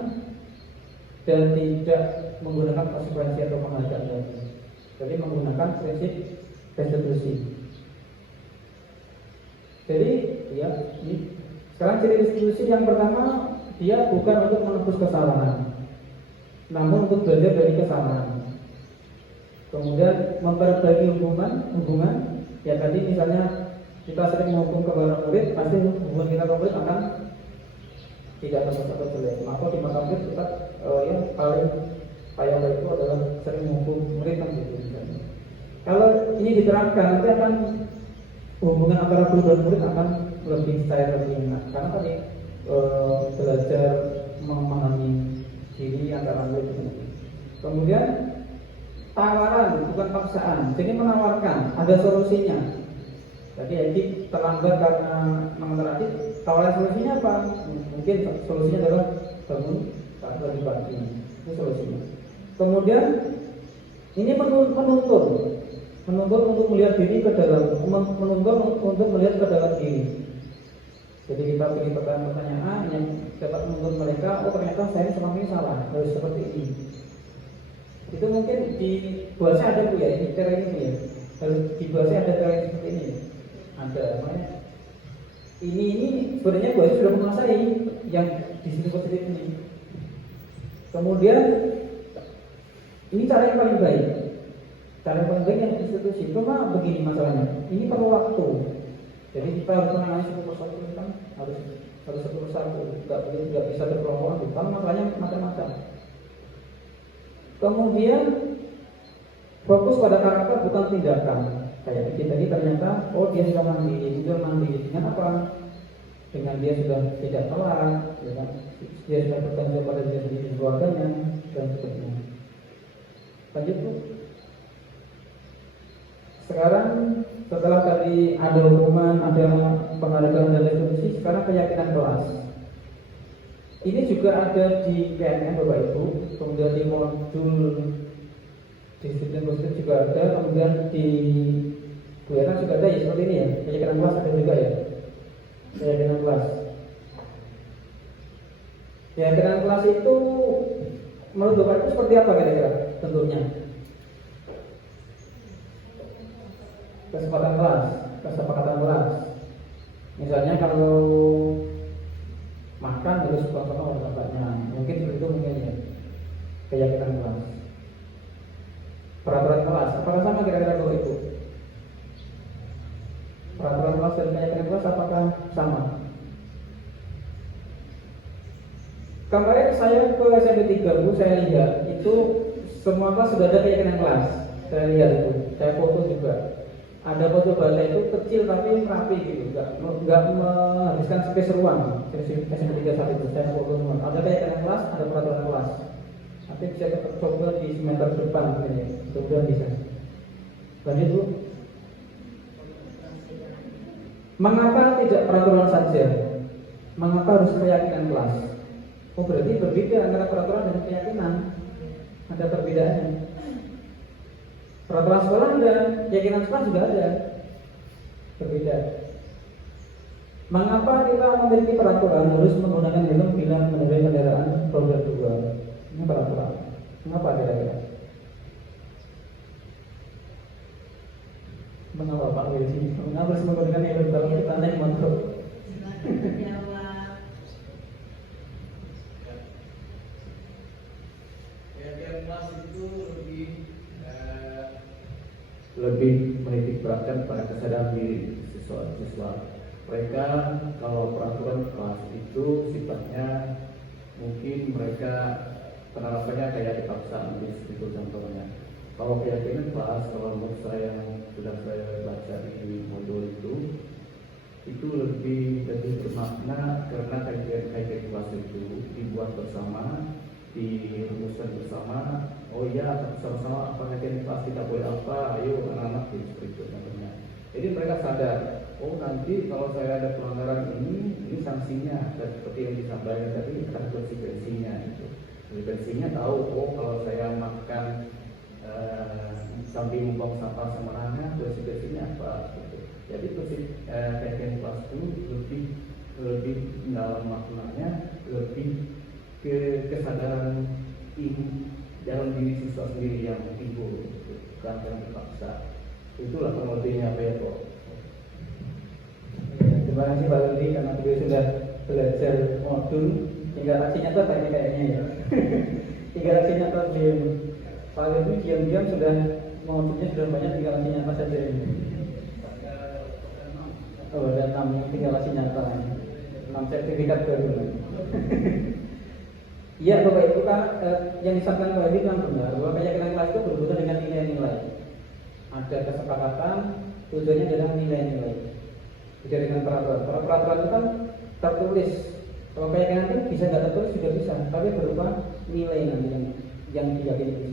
dan tidak menggunakan konsekuensi atau penghargaan lagi. Jadi menggunakan prinsip restitusi. Jadi ya, ini sekarang ciri restitusi yang pertama, dia bukan untuk menebus kesalahan, namun untuk belajar dari kesalahan. Kemudian memperbaiki hubungan. Ya tadi misalnya kita sering menghukum kepada murid, pasti hubungan kita ke murid akan tidak akan tetap jelek. Maka di mata murid kita yang paling payah itu adalah sering menghukum murid kan gitu. Kalau ini diterapkan nanti akan hubungan antara guru dan murid akan lebih cair, lebih enak. Karena tadi belajar memahami diri antara murid dan murid. Kemudian tawaran bukan paksaan. Jadi menawarkan, ada solusinya. Jadi Edi terlambat karena mengantar adik, tawaran solusinya apa? Mungkin solusinya adalah bangun saat pagi. Itu solusinya. Kemudian ini menuntun untuk melihat diri ke dalam, menuntun untuk melihat ke dalam diri. Jadi kita beri pertanyaan yang dapat menuntun mereka, oh ternyata saya selama ini salah, harus seperti ini. Itu mungkin di bahasa ada Bu ya, ini cara ini ya. Harus di bahasa ada cara seperti ini. Ada, makanya ini sebenarnya bahasa sudah menguasai yang di sini positif ini. Kemudian ini cara yang paling baik. Cara yang paling baik yang institusi. Cuma begini masalahnya. Ini perlu waktu. Jadi kita harus menangani satu persatu, kan harus satu persatu. Tidak bisa berkelompok. Kalau masalahnya macam-macam. Kemudian fokus pada karakter bukan tindakan. Kayak tadi ternyata, oh dia sudah mandiri, dengan apa? Dengan dia sudah tidak telat, ya kan? Dia sudah bertanggung jawab pada diri sendiri dan keluarganya dan sebagainya. Lanjut Bu. Sekarang setelah tadi ada hukuman, ada penghargaan dan restitusi, sekarang keyakinan kelas. Ini juga ada di PNM Bapak Ibu, kemudian di modul disiplin positif juga ada, kemudian di Bueran juga ada ya seperti ini ya, keyakinan kelas ada juga ya, keyakinan kelas. Keyakinan kelas itu menurut Bapak Ibu seperti apa kira-kira bentuknya? Kesepakatan kelas. Misalnya kalau makan harus sama orang bapaknya, mungkin seperti itu mungkin ya. Keyakinan kelas. Peraturan kelas, apakah sama kira-kira Bapak Ibu? Peraturan kelas dan keyakinan kelas apakah sama? Kemarin saya ke SMP 3 Bu, saya lihat itu semua kelas sudah ada keyakinan kelas. Saya lihat itu, saya foto juga. Ada foto balai itu kecil tapi rapi gitu, nggak menghabiskan space ruang. SMP 3 saat itu saya foto semua. Ada keyakinan kelas, ada peraturan kelas. Nanti bisa coba di semester depan ini, sudah bisa. Lanjut Bu. Mengapa tidak peraturan saja? Mengapa harus keyakinan kelas? Oh berarti berbeda antara peraturan dan keyakinan. Ada perbedaannya. Peraturan sekolah ada, keyakinan sekolah juga ada. Berbeda. Mengapa kita memiliki peraturan harus menggunakan helm bila mengendarai kendaraan roda 2? Ini peraturan. Mengapa kira-kira? Mengapa Pak Wilsi? Mengapa harus menggunakan helm kalau kita naik motor? Lebih menitik beratkan pada kesadaran diri siswa. Mereka kalau peraturan kelas itu sifatnya mungkin mereka penerapannya kayak dipaksa itu contohnya. Kalau keyakinan kelas, kalau menurut saya yang sudah saya baca di modul itu lebih bermakna karena kajian kelas itu dibuat bersama, dirumuskan bersama. Oh iya, sama-sama apa kajian kelas kita boleh apa, ayo anak-anak seperti itu namanya. Jadi mereka sadar, oh nanti kalau saya ada pelanggaran ini sanksinya, dan seperti yang disampaikan tadi ada konsekuensinya itu. Konsekuensinya tahu, oh kalau saya makan sambil membuang sampah sembarangan, konsekuensinya apa gitu. Jadi kajian kelas itu lebih dalam maknanya, lebih ke kesadaran dalam diri siswa sendiri yang timbul, bukan yang dipaksa. Itulah pengertiannya apa ya kok. Terima kasih Pak Ludi karena beliau sudah belajar modul tinggal aksi nyata tadi kayaknya ya. Tinggal aksi nyata beliau. Pak Ludi diam-diam sudah modulnya sudah banyak, tinggal aksi nyata saja ini. Oh ada 6 tinggal aksi nyata, 6 sertifikat baru. Iya Bapak Ibu kan yang disampaikan Pak Ludi memang benar bahwa keyakinan kelas itu berhubungan dengan nilai-nilai. ada kesepakatan, tujuannya adalah nilai-nilai. Beda dengan peraturan. Kalau peraturan itu kan tertulis. Kalau keyakinan itu bisa nggak tertulis juga bisa, tapi berupa nilai nanti yang diyakini itu.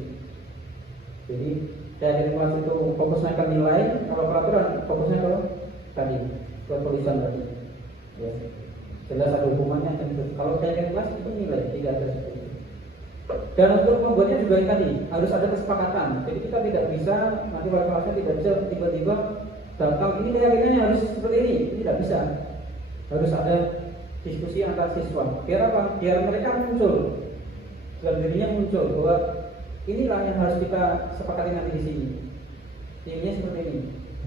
Jadi keyakinan kelas itu fokusnya ke nilai, kalau peraturan fokusnya ke tadi, ke tulisan tadi. Ya. Jelas ada hukumannya dan itu. Kalau keyakinan kelas itu nilai, tidak ada seperti itu. Dan untuk membuatnya juga yang tadi harus ada kesepakatan. Jadi kita tidak bisa nanti pada kelasnya tidak bisa tiba-tiba datang ini keyakinannya harus seperti ini, tidak bisa. Harus ada diskusi antar siswa. Biar apa? Biar mereka muncul, dalam dirinya muncul bahwa inilah yang harus kita sepakati nanti di sini. Nilainya seperti ini.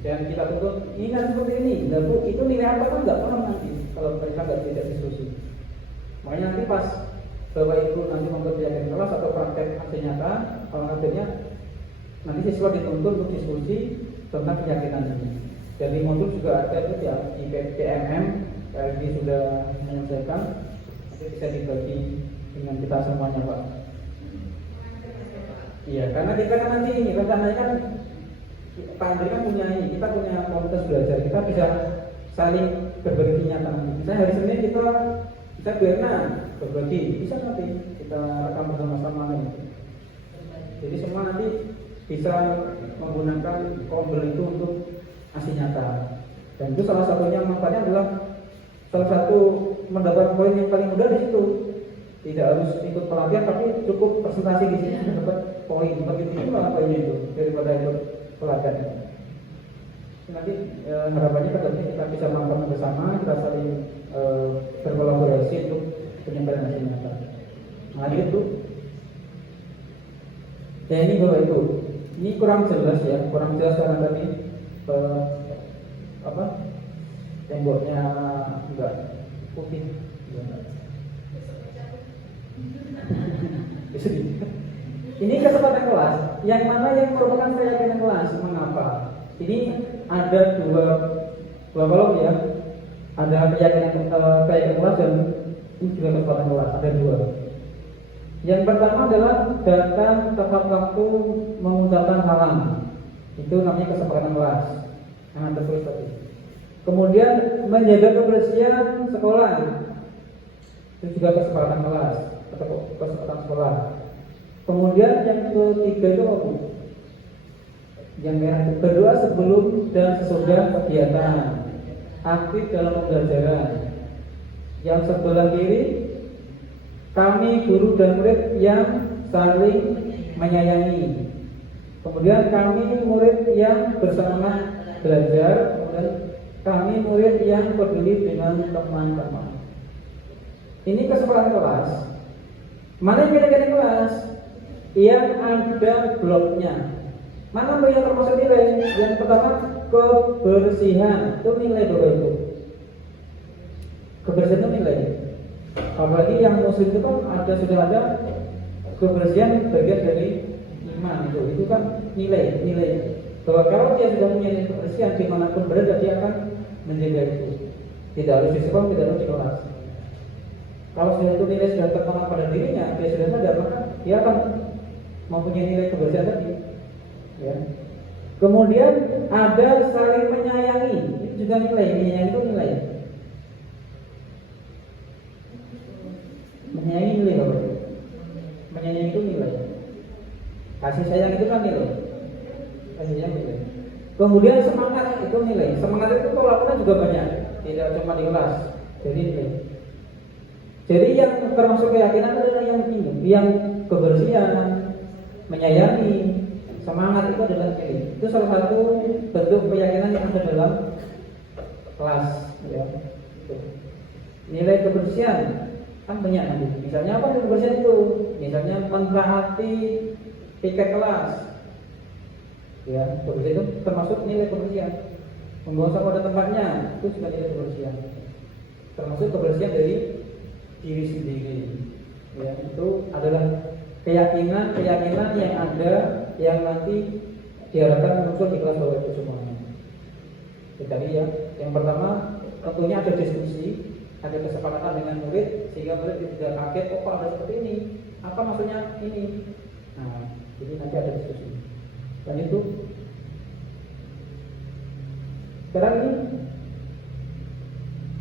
Dan kita tuntut ini kan seperti ini. Dan Bu, itu nilai apa kan nggak paham nanti kalau mereka nggak tidak diskusi. Makanya nanti pas Bapak Ibu nanti membuat keyakinan kelas atau praktek hasil nyata, kalau akhirnya nanti siswa dituntut untuk diskusi tentang keyakinan ini. Jadi modul juga ada itu ya di PMM, ini sudah menyelesaikan, nanti bisa dibagi dengan kita semuanya Pak. Iya, karena kita kan nanti ini rencananya kan Pak Andri kan punya ini, kita punya komunitas belajar, kita bisa saling berbagi nyata. Misalnya hari Senin kita berbagi, bisa nanti kita rekam bersama-sama ini. Jadi semua nanti bisa menggunakan kombel itu untuk hasil nyata. Dan itu salah satunya manfaatnya adalah salah satu mendapat poin yang paling mudah di situ. Tidak harus ikut pelatihan tapi cukup presentasi di sini dapat poin. Begitu juga poinnya itu daripada ikut pelatihan. Nanti harapannya kedepannya kita bisa manfaatkan bersama, kita saling berkolaborasi untuk penyampaian hasil nyata. Nah itu. Ya ini Bapak Ibu. Ini kurang jelas ya, kurang jelas karena tadi temboknya enggak putih. Ini kesempatan kelas, yang mana yang merupakan keyakinan kelas. Mengapa? Ini ada dua kelompok ya. Ada keyakinan kelas dan ini juga kesempatan kelas. Ada dua. Yang pertama adalah datang tepat waktu mengucapkan salam. Itu namanya kesepakatan kelas. Yang tertulis tadi. Kemudian menjaga kebersihan sekolah. Itu juga kesepakatan kelas atau kesepakatan sekolah. Kemudian yang ketiga itu apa? Yang merah berdoa sebelum dan sesudah kegiatan. Aktif dalam pembelajaran. Yang sebelah kiri, kami guru dan murid yang saling menyayangi. Kemudian kami murid yang bersemangat belajar. Kemudian kami murid yang peduli dengan teman-teman. Ini kesepakatan kelas. Mana yang kira-kira kelas? Yang ada bloknya. Mana yang termasuk nilai? Yang pertama kebersihan. Itu nilai Bapak Ibu. Kebersihan itu nilai. Apalagi yang muslim itu kan sudah ada kebersihan bagian dari iman itu. Itu kan nilai. Bahwa kalau dia sudah punya kebersihan dimanapun berada dia akan menjaga itu. Tidak harus di sekolah, tidak harus di kelas. Kalau sudah itu nilai sudah tertanam pada dirinya, dia sudah sadar maka dia akan mempunyai nilai kebersihan tadi. Ya. Kemudian ada saling menyayangi, itu juga nilai. Menyayangi itu nilai. Menyayangi nilai Bapak. Menyayangi itu nilai. Kasih sayang itu kan nilai. Kasih sayang nilai. Kemudian semangat itu nilai. Semangat itu pelakunya juga banyak, tidak cuma di kelas. Jadi nilai. Jadi yang termasuk keyakinan adalah yang ini, yang kebersihan, menyayangi, semangat itu adalah nilai. Itu salah satu bentuk keyakinan yang ada dalam kelas. Ya. Nilai kebersihan kan banyak nanti. Misalnya apa kebersihan itu? Misalnya mentaati tiket kelas. Ya, kebersihan itu termasuk nilai kebersihan. Membawa sampah pada tempatnya itu juga nilai kebersihan. Termasuk kebersihan dari diri sendiri. Ya, itu adalah keyakinan yang ada yang nanti diharapkan muncul di kelas Bapak Ibu semuanya. Tadi ya, yang pertama tentunya ada diskusi, ada kesepakatan dengan murid sehingga murid tidak kaget, oh kok ada seperti ini, apa maksudnya ini. Nah, jadi nanti ada diskusi. Dan itu Sekarang ini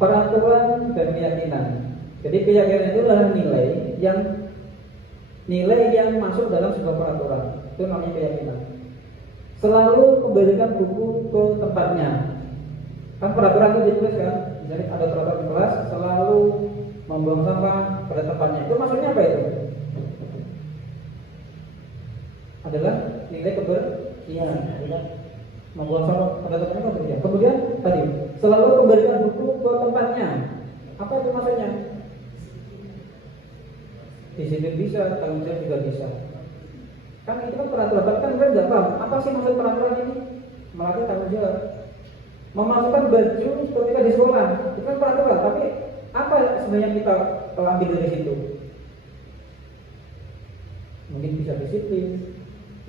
peraturan dan keyakinan. Jadi keyakinan itu adalah nilai yang masuk dalam sebuah peraturan. Itu namanya keyakinan. Selalu kembalikan buku ke tempatnya. Kan peraturan itu ditulis kan, jadi ada peraturan di kelas selalu membuang sampah pada tempatnya. Itu maksudnya apa itu? Adalah nilai kebersihan, membuang sampah pada tempatnya kebersihan. Kemudian tadi selalu kembalikan buku ke tempatnya. Apa itu maksudnya? Disiplin bisa, tanggung jawab juga bisa. Kan itu kan peraturan, tapi kan nggak paham apa sih maksud peraturan ini? Melatih tanggung jawab. Memasukkan baju ketika di sekolah itu kan peraturan, tapi apa sebenarnya kita ambil dari situ? Mungkin bisa disiplin,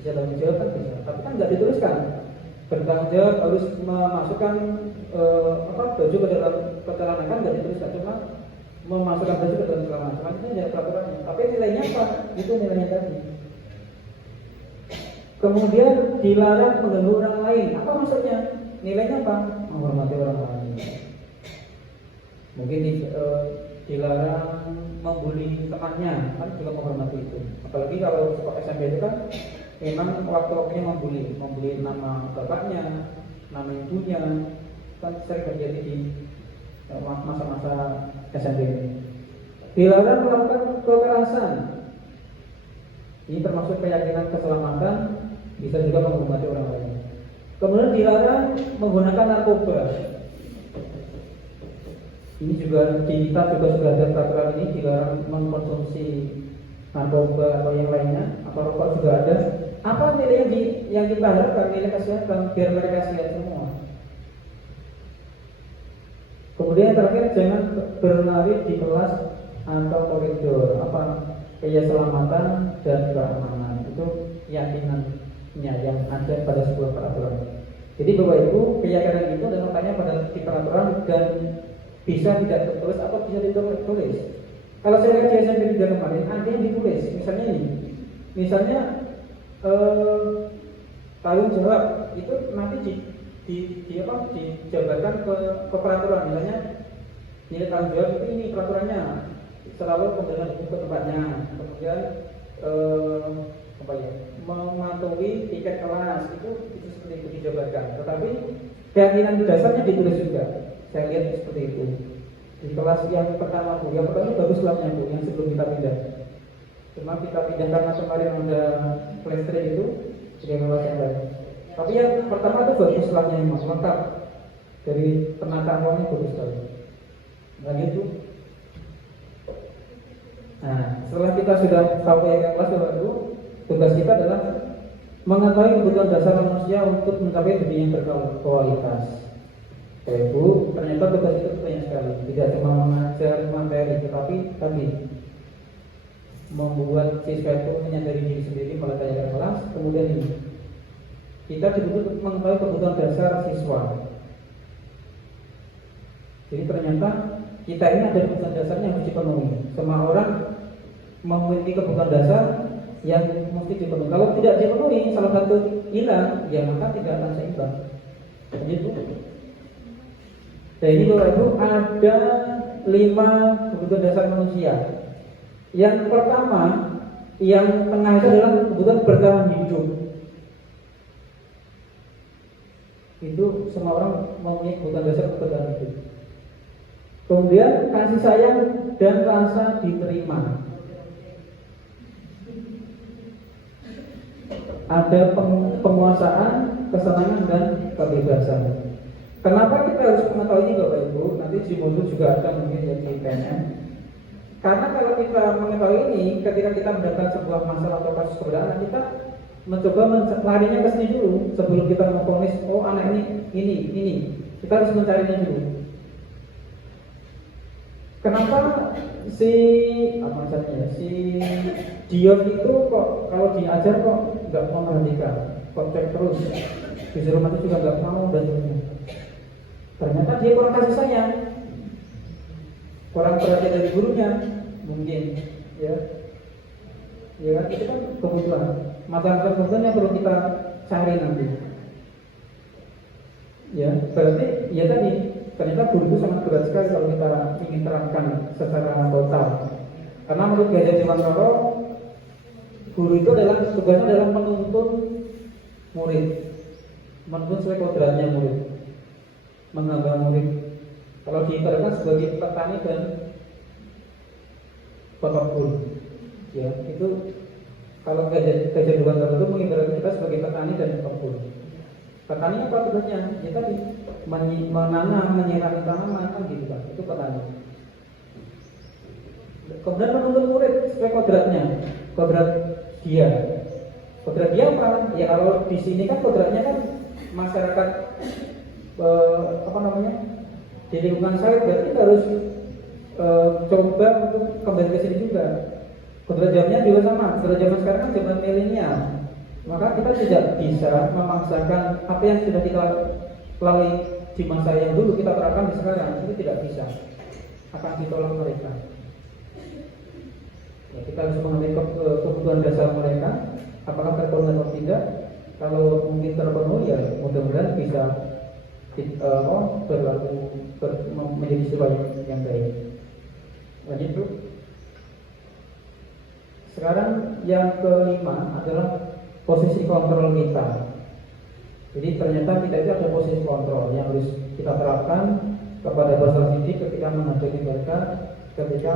bisa tanggung jawab kan bisa, tapi kan nggak dituliskan. Bertanggung jawab harus memasukkan baju ke dalam celana kan nggak dituliskan, cuma memasukkan baju ke dalam celana. Cuma itu jadi peraturannya. Tapi nilainya apa? Itu nilainya tadi. Kemudian dilarang mengganggu orang lain. Apa maksudnya? Nilainya apa? Menghormati orang lain. Mungkin dilarang membuli temannya, kan juga menghormati itu. Apalagi kalau sekolah SMP itu kan memang waktu-waktunya membuli nama bapaknya, nama ibunya, kan sering terjadi di masa-masa SMP ini. Dilarang melakukan kekerasan. Ini termasuk keyakinan keselamatan, bisa juga menghormati orang lain. Kemudian dilarang menggunakan narkoba. Ini juga di kita juga sudah ada peraturan ini, dilarang mengkonsumsi narkoba atau yang lainnya, atau rokok juga ada. Apa nilai yang kita harapkan, nilai kesehatan biar mereka sehat semua. Kemudian yang terakhir, jangan berlari di kelas atau koridor. Apa? Keselamatan dan keamanan itu keyakinannya yang ada pada sebuah peraturan. Jadi Bapak Ibu, keyakinan itu adalah makanya pada di peraturan dan bisa tidak tertulis atau bisa ditulis. Kalau saya lihat di SMP 3 kemarin ada yang ditulis, misalnya ini, misalnya tanggung jawab itu nanti dijabarkan ke peraturan, misalnya nilai tanggung jawab itu ini peraturannya selalu kembalikan buku ke tempatnya, kemudian mematuhi tiket kelas itu seperti itu dijabarkan. Tetapi keyakinan dasarnya ditulis juga. Saya lihat seperti itu. Di kelas yang pertama Bu, yang pertama bagus kelasnya Bu, yang sebelum kita pindah. Cuma kita pindah karena kemarin ada flashback itu, jadi kelas yang lain. Tapi yang pertama itu bagus kelasnya yang lengkap. Dari penataan uangnya bagus sekali. Nah gitu. Nah, setelah kita sudah tahu keyakinan kelas itu, tugas kita adalah mengetahui kebutuhan dasar manusia untuk mencapai dunia yang berkualitas. Ibu, ternyata tugas itu banyak sekali. Tidak cuma mengajar materi, tetapi tadi membuat siswa itu menyadari diri sendiri pada keyakinan kelas. Kemudian ini, kita dituntut mengetahui kebutuhan dasar siswa. Jadi ternyata kita ini ada kebutuhan dasarnya yang harus dipenuhi. Semua orang memiliki kebutuhan dasar yang mesti dipenuhi. Kalau tidak dipenuhi, salah satu hilang, ya maka tidak akan seimbang. Begitu. Jadi Bapak Ibu, ada 5 kebutuhan dasar manusia. Yang pertama, yang tengah itu adalah kebutuhan bertahan hidup. Itu semua orang mempunyai kebutuhan dasar bertahan hidup. Kemudian kasih sayang dan rasa diterima. Ada penguasaan, kesenangan dan kebebasan. Kenapa kita harus mengetahui ini Bapak Ibu? Nanti di modul juga ada mungkin ya di PNM. Karena kalau kita mengetahui ini, ketika kita mendapatkan sebuah masalah atau kasus kebenaran, kita mencoba larinya ke sini dulu sebelum kita memvonis, oh anak ini. Kita harus mencarinya dulu. Kenapa si Dion itu kok kalau diajar kok nggak mau memperhatikan, kok cek terus, disuruh mati juga nggak mau dan sebagainya. Ternyata dia kurang kasih sayang, kurang perhatian dari gurunya, mungkin, ya kan itu kan kebutuhan. Masalah yang perlu kita cari nanti. Ya, berarti ya tadi ternyata guru itu sangat berat sekali kalau kita ingin terapkan secara total. Karena menurut Gajah Dewantara, guru itu adalah tugasnya adalah menuntun murid, menuntun sesuai kodratnya murid, menambah murid. Kalau diterapkan sebagai petani dan bapak guru, ya itu kalau Gajah Dewantara itu mengibaratkan kita sebagai petani dan bapak guru. Petani apa tugasnya? Ya tadi menanam, menyirami tanaman kan gitu kan. Itu petani. Kemudian menuntun murid sesuai kodratnya, kodrat dia. Kodrat dia apa? Ya kalau di sini kan kodratnya kan masyarakat di lingkungan saya berarti kita harus coba untuk kembali ke sini juga. Kodrat jamnya juga sama. Kodrat zaman sekarang kan zaman milenial. Maka kita tidak bisa memaksakan apa yang sudah kita lalui di masa yang dulu kita terapkan di sekarang. Itu tidak bisa. Akan ditolak mereka. Ya, kita harus mengambil kebutuhan dasar mereka. Apakah terpenuhi atau tidak? Kalau mungkin terpenuhi, ya mudah-mudahan bisa berlaku menjadi sesuatu yang baik. Lanjut Bu. Sekarang yang kelima adalah posisi kontrol kita. Jadi ternyata kita itu ada posisi kontrol yang harus kita terapkan kepada peserta didik ketika menghadapi mereka, ketika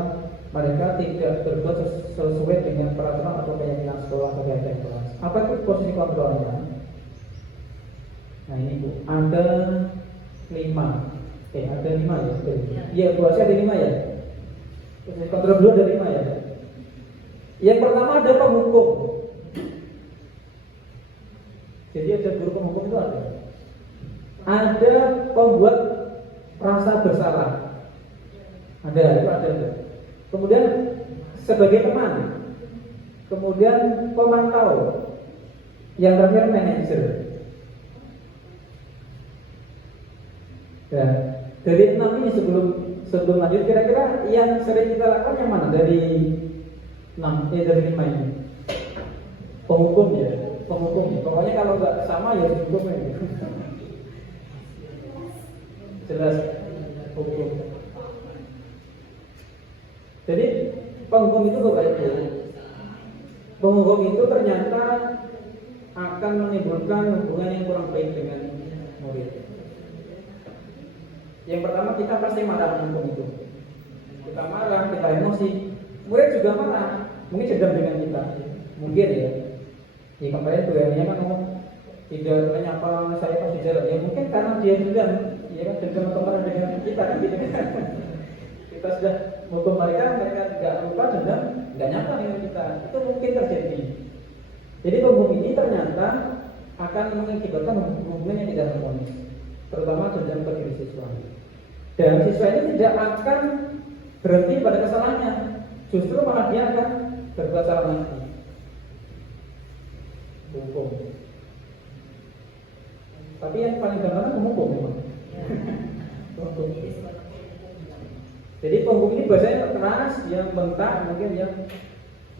mereka tidak berbuat sesuai dengan peraturan atau keyakinan sekolah atau keyakinan kelas. Apa itu posisi kontrolnya? Nah ini Bu, ada 5. Ada 5 ya? Iya, Bu Asia ada 5 ya? Posisi kontrol dulu ada 5 ya? Yang pertama ada penghukum. Jadi ada guru penghukum itu ada. Ada pembuat rasa bersalah. Ada, itu ada. Kemudian sebagai teman. Kemudian pemantau. Yang terakhir manajer. Ya, dari 6 ini sebelum lanjut kira-kira yang sering kita lakukan yang mana dari 5 ini? Penghukum ya. Penghukum. Pokoknya kalau nggak sama ya hukum ya. Jelas hukum. Jadi penghukum itu berbeda. Penghukum itu ternyata akan menimbulkan hubungan yang kurang baik dengan murid. Yang pertama kita pasti marah penghukum itu. Kita marah, kita emosi. Murid juga marah. Mungkin dendam dengan kita. Mungkin ya. Ya kemarin tuanya kan tidak menyapa saya pas di jalan. Ya mungkin karena dia dendam, ya kan dendam kemarin dengan kita kan gitu kan. Kita sudah hukum mereka tidak lupa dendam, nggak nyapa dengan kita. Itu mungkin terjadi. Jadi penghukum ini ternyata akan mengakibatkan hubungan yang tidak harmonis, terutama dendam ke diri siswa. Dan siswa ini tidak akan berhenti pada kesalahannya, justru malah dia akan berbuat salah lagi. Hukum. Tapi yang paling gampang menghukum memang. Hukum. Jadi penghukum ini biasanya keras, yang bentak, mungkin yang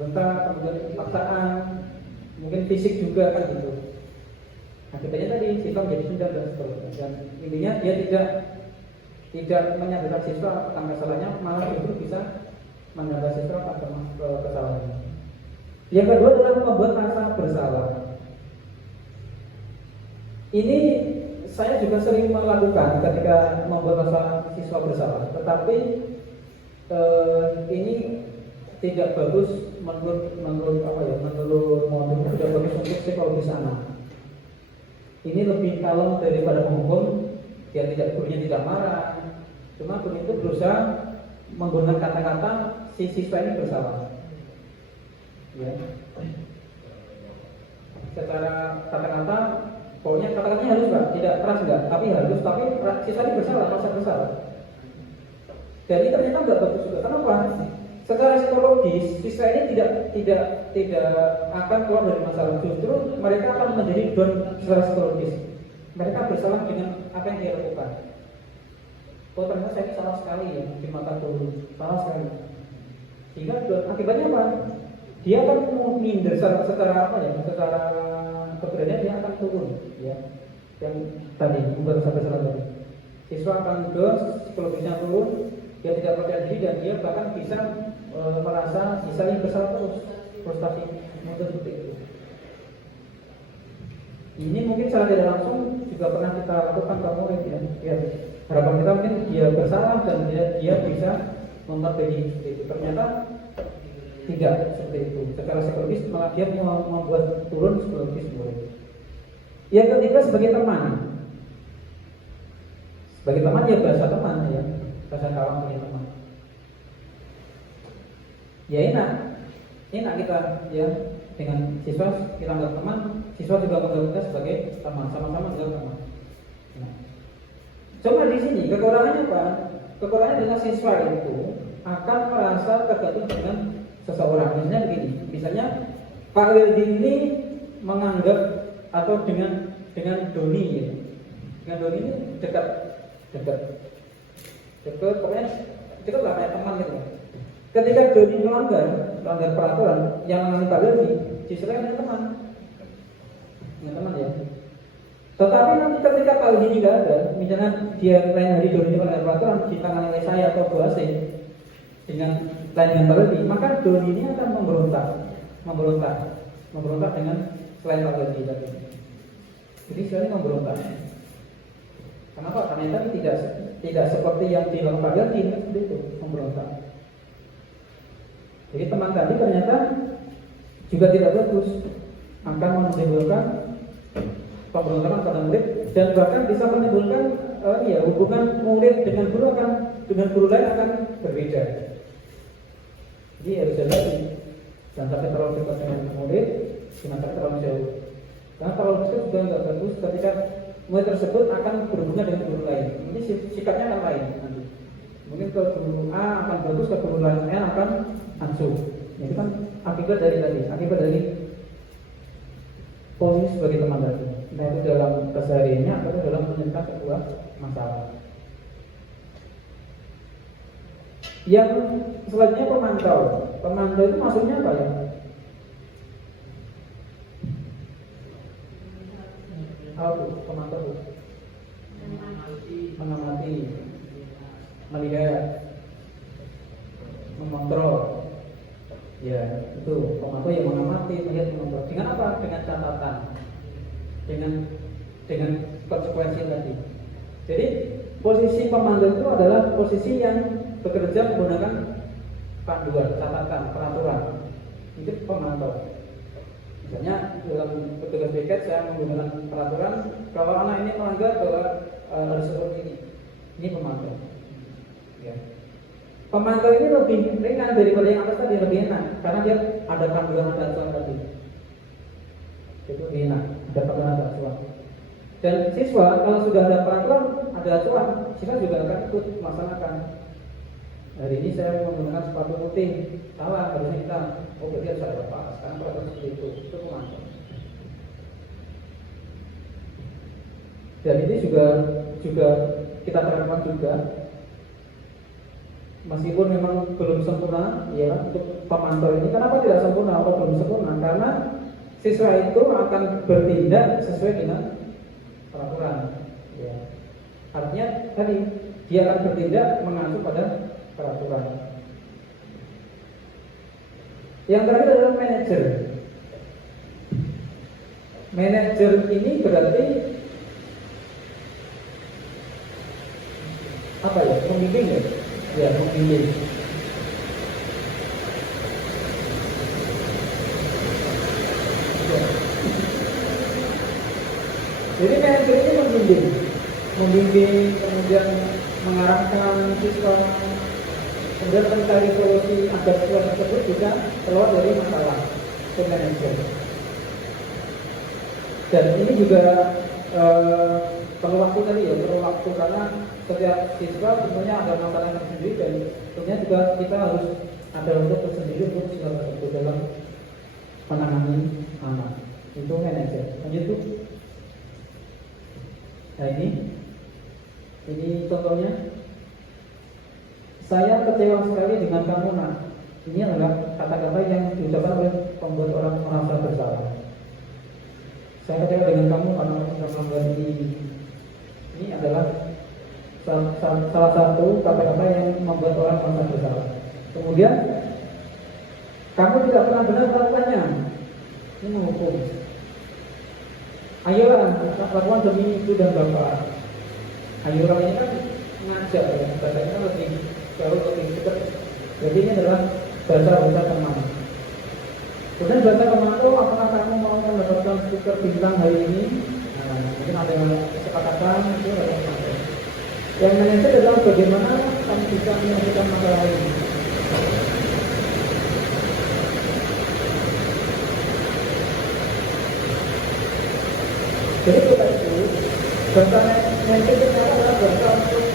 bentak, kemudian paksaan, mungkin fisik juga kan gitu. Akibatnya tadi siswa menjadi sundal dan seterusnya. Dan intinya dia tidak menyadarkan siswa tentang kesalahannya, malah justru bisa menyadarkan siswa tentang kesalahannya. Yang kedua adalah membuat rasa bersalah. Ini saya juga sering melakukan ketika membuat rasa siswa bersalah. Tetapi ini tidak bagus menurut modul, tidak bagus untuk psikologis anak. Ini lebih kalem daripada penghukum. Dia gurunya tidak marah. Cuma guru itu berusaha menggunakan kata-kata si siswa ini bersalah. Ya. Secara kata-kata, pokoknya kata-katanya halus nggak, tidak keras nggak, tapi halus, tapi siswa ini bersalah, merasa bersalah. Jadi ternyata nggak bagus juga. Kenapa? Secara psikologis, siswa ini tidak akan keluar dari masalah. Justru mereka akan menjadi down secara psikologis. Mereka bersalah dengan apa yang dia lakukan. Oh ternyata saya salah sekali ya di mata guru, salah sekali. Sehingga akibatnya apa? Dia akan minder secara keberanian dia akan turun, ya. yang tadi baru sampai salah tadi. Siswa akan dos, psikologisnya turun, dia tidak percaya diri dan dia bahkan bisa merasa sisanya bersalah terus, frustasi muncul seperti itu. Ini mungkin secara tidak langsung juga pernah kita lakukan ke murid ya. Ya, harapan kita mungkin dia bersalah dan dia bisa memperbaiki seperti itu. Ternyata tidak seperti itu. Secara psikologis malah dia membuat turun psikologis murid. Yang ketiga sebagai teman. Sebagai teman ya bahasa teman ya, bahasa kawan punya teman. Ya enak kita ya dengan siswa kita anggap teman, siswa juga menganggap kita sebagai teman, sama-sama juga teman. Nah, cuma di sini kekurangannya apa? Kekurangannya adalah siswa itu akan merasa tergantung dengan seseorang. Misalnya begini, misalnya Pak Wildi ini menganggap atau dengan Doni ya. Dengan Doni ini dekat pokoknya kita nggak kayak teman gitu. Ketika Doni melanggar peraturan yang mengalami Pak Wildi, siswa yang teman ya. Tetapi nanti ketika Pak Wildi tidak ada, misalnya dia lain hari Doni melanggar peraturan ditangani oleh saya atau Bu Asih dengan lain dengan Pak Wildi, maka Doni ini akan memberontak dengan selain Pak Wildi tadi. Jadi sekali memberontak. Kenapa? Karena tadi tidak seperti yang dilakukan Pak Wildi, seperti itu memberontak. Jadi teman tadi ternyata juga tidak bagus, akan menimbulkan pemberontakan pada murid dan bahkan bisa menimbulkan hubungan murid dengan guru lain akan berbeda. Jadi harus hati-hati, jangan sampai terlalu dekat dengan murid, jangan sampai terlalu jauh. Karena terlalu dekat juga nggak bagus ketika murid tersebut akan berhubungan dengan guru lain. Ini sikapnya akan lain nanti. Mungkin ke guru A akan bagus, ke guru lain akan ansuh. Itu kan akibat dari posisi sebagai teman tadi. Nah itu dalam kesehariannya atau dalam menyelesaikan sebuah masalah. Yang selanjutnya pemantau. Pemantau itu maksudnya apa ya? Pemantau mengamati, melihat, mengontrol. Ya, itu pemantau yang mengamati, melihat, mengontrol. Dengan apa? Dengan catatan, dengan konsekuensi tadi. Jadi posisi pemantau itu adalah posisi yang bekerja menggunakan panduan, catatan, peraturan. Itu pemantau. Misalnya dalam petugas piket saya menggunakan peraturan, kalau anak ini melanggar bahwa harus seperti ini. Ini pemantau. Ya. Pemantau ini lebih ringan daripada yang atas tadi, lebih enak karena dia ada panduan, ada acuan tadi. Itu lebih enak, ada panduan, ada acuan. Dan siswa kalau sudah ada peraturan, ada acuan, siswa juga akan ikut melaksanakan. Hari ini saya menggunakan sepatu putih, salah, harusnya kita berarti harus ada apa? Sekarang peraturan seperti itu pemantau. Dan ini juga kita terapkan juga, meskipun memang belum sempurna, ya untuk pemantau ini. Kenapa tidak sempurna? Apa belum sempurna? Karena siswa itu akan bertindak sesuai dengan peraturan. Ya. Artinya tadi dia akan bertindak mengacu pada peraturan. Yang terakhir adalah manajer. Manajer ini berarti apa ya? Pembimbing ya? Ya, pembimbing. Ya. Jadi manajer ini membimbing, kemudian mengarahkan siswa, kemudian mencari solusi agar siswa tersebut bisa keluar dari masalah. Itu manajer. Dan ini juga perlu waktu tadi ya, perlu waktu karena setiap siswa sebenarnya ada masalah tersendiri dan tentunya juga kita harus ada untuk tersendiri untuk siswa tersebut dalam menangani anak. Itu manajer. Lanjut tuh. Nah ini contohnya. Saya kecewa sekali dengan kamu nak. Ini adalah kata-kata yang diucapkan oleh pembuat orang merasa bersalah. saya kecewa dengan kamu karena kamu sudah melanggar ini. Ini adalah salah satu kata-kata yang membuat orang merasa bersalah. Kemudian kamu tidak pernah benar melakukannya. Ini menghukum. Ayolah, lakukan demi ibu dan bapak. Ayolah ini kan ngajak ya, bahasanya kan lebih jauh lebih dekat. Jadi ini adalah bahasa teman. Kemudian bahasa teman itu, apakah kamu mau mendapatkan stiker bintang hari ini? Nah, mungkin ada yang kesepakatan itu adalah yang menentukan adalah bagaimana kamu bisa menyelesaikan masalah ini. Jadi kita itu bertanya nanti kita adalah bertanya untuk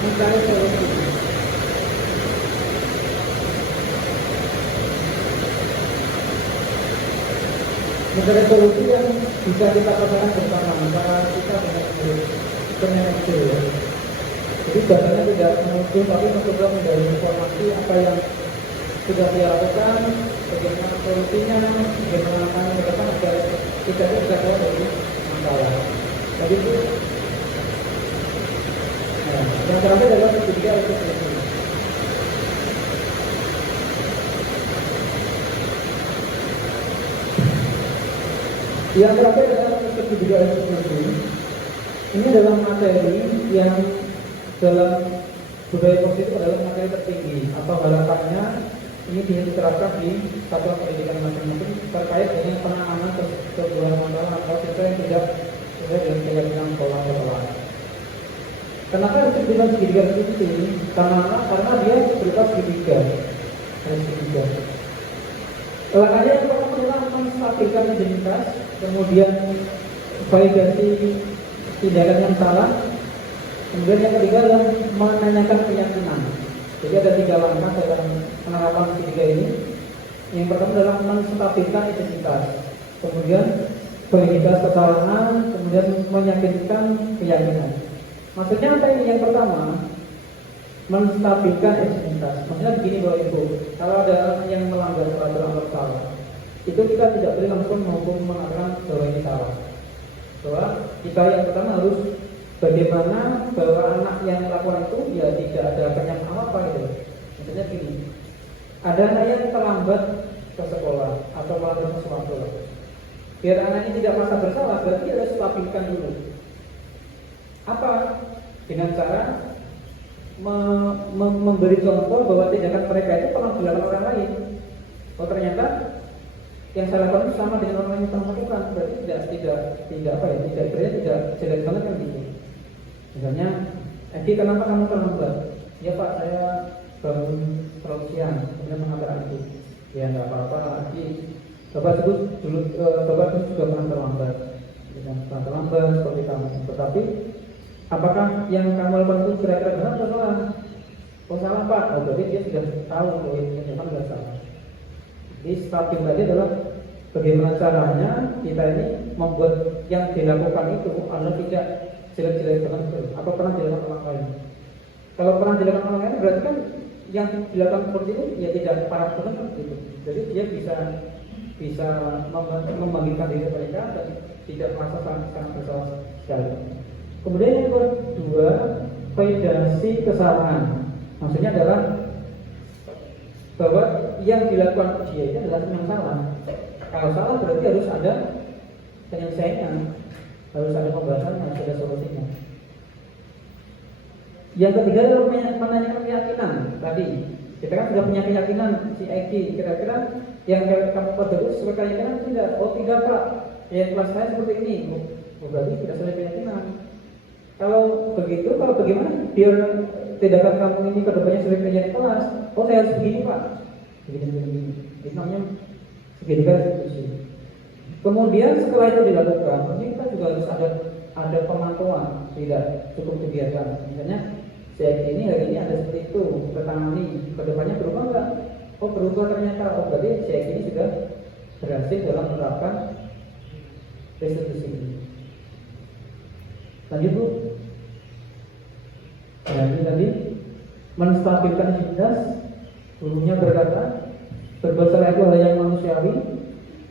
mencari solusi. Mencari solusi yang bisa kita katakan bersama antara kita dengan itu. Jadi bahasanya tidak menuduh tapi mencoba mencari informasi apa yang sudah dia lakukan, bagaimana solusinya, bagaimana langkahnya ke depan agar kita bisa keluar dari masalah. Jadi itu, yang terakhir adalah ketiga itu solusi. Yang terakhir adalah ketiga itu solusi. Ini adalah materi yang dalam budaya positif adalah materi tertinggi atau harapannya ini bisa diterapkan di satuan pendidikan masing-masing terkait dengan penanganan sebuah masalah atau sesuatu yang tidak sesuai dengan keyakinan sekolah. Kenapa harus dibilang segitiga itu? Karena dia berupa segitiga. Langkahnya yang pertama adalah menstabilkan identitas, kemudian validasi tindakan yang salah, kemudian yang ketiga adalah menanyakan keyakinan. Jadi ada 3 langkah dalam penerapan segitiga ini. Yang pertama adalah menstabilkan identitas, kemudian validitas kesalahan, kemudian meyakinkan keyakinan. Maksudnya apa ini? Yang pertama, menstabilkan identitas. Maksudnya begini Bapak Ibu, kalau ada yang melanggar peraturan bersalah, itu kita tidak boleh langsung menghukum mengatakan bahwa ini salah. Bahwa kita yang pertama harus bagaimana bahwa anak yang melakukan itu ya tidak ada penyakit apa gitu. Misalnya gini, ada anak yang terlambat ke sekolah atau melakukan sesuatu. Biar anak ini tidak merasa bersalah, berarti harus stabilkan dulu. Apa? Dengan cara memberi contoh bahwa tindakan mereka itu pernah dilakukan orang lain. Oh ternyata yang saya lakukan itu sama dengan orang lain yang pernah melakukan, berarti tidak jelek banget kan gitu. Misalnya, Edi kenapa kamu terlambat? Ya Pak, saya bangun terlalu siang, kemudian mengantar Edi. Ya nggak apa-apa, Edi. Bapak juga pernah terlambat, seperti kamu. Tetapi apakah yang kamu lakukan itu kira-kira benar atau salah? Oh salah Pak, berarti dia sudah tahu bahwa ini memang tidak salah. Jadi stabil tadi adalah bagaimana caranya kita ini membuat yang dilakukan itu adalah tidak jelek-jelek banget. Apa pernah dilakukan orang lain? Kalau pernah dilakukan orang lain berarti kan yang dilakukan seperti itu ya tidak parah banget gitu. Jadi dia bisa membangkitkan diri mereka dan tidak merasa sangat bersalah sekali. Kemudian yang kedua, validasi kesalahan. Maksudnya adalah bahwa yang dilakukan dia itu adalah yang salah. Kalau salah berarti harus ada penyelesaiannya, harus ada pembahasan, harus ada solusinya. Yang ketiga adalah menanyakan keyakinan. Tadi kita kan sudah punya keyakinan si Eki, kira-kira yang kamu pada itu sesuai keyakinan tidak? Oh tidak Pak, ya kelas saya seperti ini. Oh berarti tidak sesuai keyakinan. Kalau begitu, kalau bagaimana biar tindakan kamu ini kedepannya sesuai keyakinan kelas? Oh saya harus begini Pak, begini. Itu namanya segitiga restitusi. Kemudian setelah itu dilakukan, ini kita juga harus ada pemantauan, tidak cukup kegiatan. Misalnya saya ini hari ini ada seperti itu, tertangani, kedepannya berubah enggak? Oh berubah ternyata, oh berarti saya ini sudah berhasil dalam menerapkan restitusi ini. Lanjut Bu. Nah ini tadi menstabilkan identitas. Gurunya berkata, berbuat salah itu hal yang manusiawi.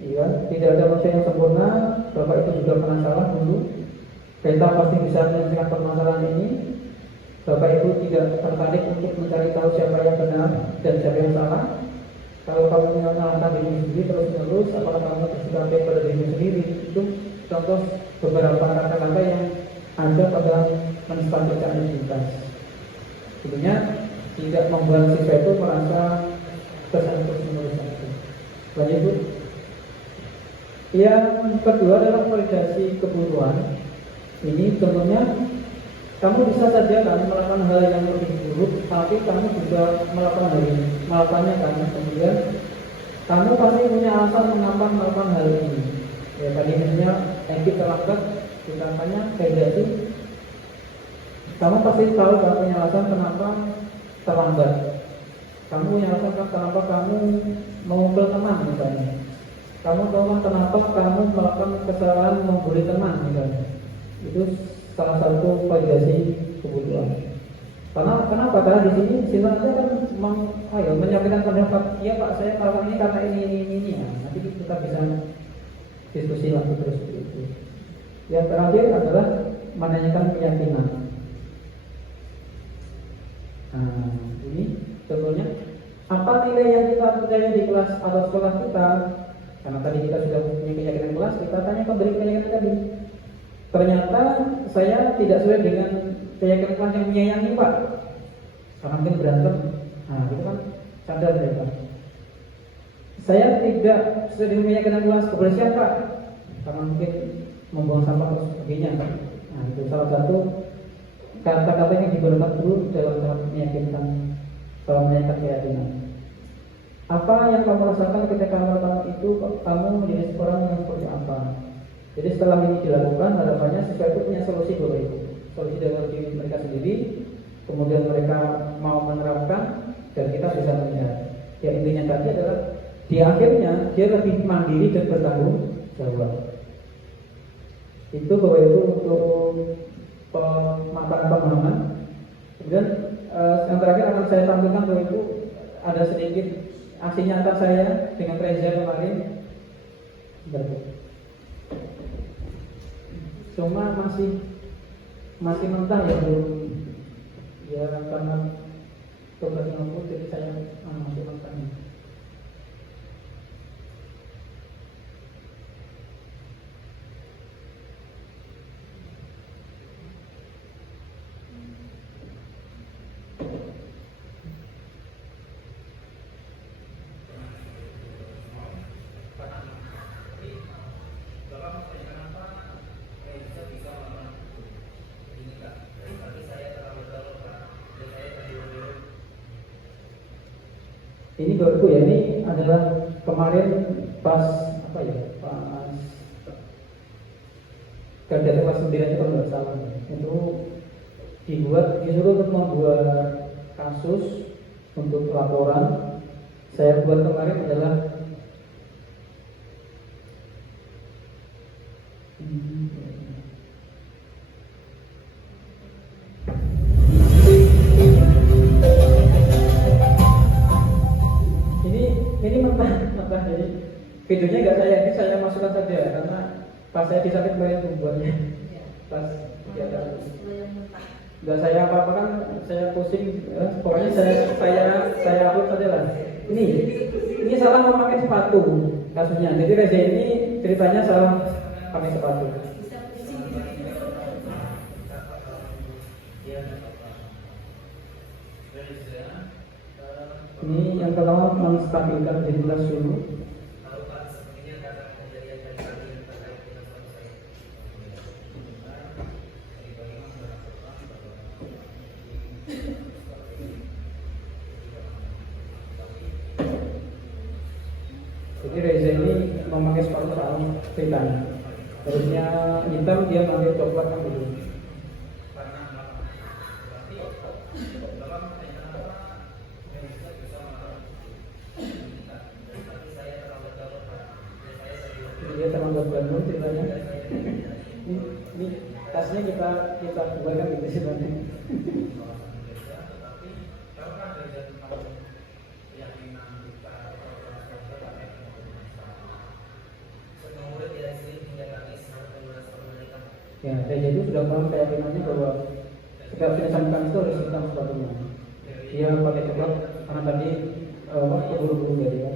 Iya, tidak ada manusia yang sempurna. Bapak itu juga pernah salah dulu. Kita pasti bisa menyelesaikan permasalahan ini. Bapak itu tidak tertarik untuk mencari tahu siapa yang benar dan siapa yang salah. Kalau kamu menyalahkan diri sendiri terus-menerus, apakah kamu bersikap pada diri sendiri? Itu contoh beberapa kata-kata yang ada pada menstaf bacaan identitas. Sebenarnya tidak membuat siswa itu merasa terus-menerus. Lanjut Bu. Yang kedua adalah validasi kebutuhan. Ini contohnya kamu bisa saja kan melakukan hal yang lebih buruk, tapi kamu juga melakukannya kan. Kemudian kamu pasti punya alasan mengapa melakukan hal ini. Ya tadi misalnya Eki terlambat, kita tanya validasi. Kamu pasti tahu kan punya alasan kenapa terlambat. Kamu punya alasan kenapa kamu mengumpul teman misalnya. Kamu tahu kan kenapa kamu melakukan kesalahan membuli teman misalnya. Itu salah satu validasi kebutuhan. Kenapa? Karena di sini sifatnya kan menyampaikan pendapat. Iya Pak, saya melakukan ini karena ini. Nah, nanti kita bisa diskusi lagi terus itu. Yang terakhir adalah menanyakan keyakinan. Nah, ini contohnya apa nilai yang kita percaya di kelas atau sekolah kita? Karena tadi kita sudah punya keyakinan kelas, kita tanya kembali keyakinan tadi. Ternyata saya tidak sesuai dengan keyakinan kelas yang menyayangi Pak. Karena mungkin berantem. Nah, itu kan sadar ya Pak. Saya tidak sesuai dengan keyakinan kelas kebersihan Pak. Karena mungkin membuang sampah atau sebagainya Pak. Nah, itu salah satu kata-kata yang digunakan dulu dalam meyakinkan keyakinan. Apa yang kamu rasakan ketika melakukan itu? Kamu menjadi seorang yang seperti apa? Jadi setelah ini dilakukan, harapannya siswa itu punya solusi Bapak Ibu. Solusi dalam diri mereka sendiri, kemudian mereka mau menerapkan, dan kita bisa melihat. Ya intinya tadi adalah di akhirnya dia lebih mandiri dan bertanggung jawab. Itu Bapak Ibu untuk pemaparan pemahaman. Kemudian yang terakhir akan saya tampilkan Bapak Ibu ada sedikit aksi nyata saya dengan Reza kemarin. Cuma masih mentah ya belum ya karena tugas ngampus jadi saya masih mentah. Ini Bapak Ibu ya, ini adalah kemarin pas apa ya, pas kerja kelas 9 itu kalau nggak salah itu disuruh untuk membuat kasus untuk laporan. Saya buat kemarin adalah ini mentah jadi videonya nggak saya masukkan saja karena pas saya disakit banyak membuatnya pas kegiatan nggak saya apa-apa kan saya pusing pokoknya saya upload saja lah. Ini salah memakai sepatu kasusnya. Jadi Reza ini ceritanya salah pakai sepatu. Ini yang pertama menstabilkan identitas dulu. Jadi Reza ini memakai sepatu salah ceritanya. Harusnya hitam, dia pakai coklat kan dulu. Dia terlambat bangun ceritanya. Ini tasnya kita buatkan gitu sebenarnya. sudah paham keyakinannya bahwa setiap disampaikan itu harus hitam sepatunya. Dia pakai coklat karena tadi keburu-buru dari ya.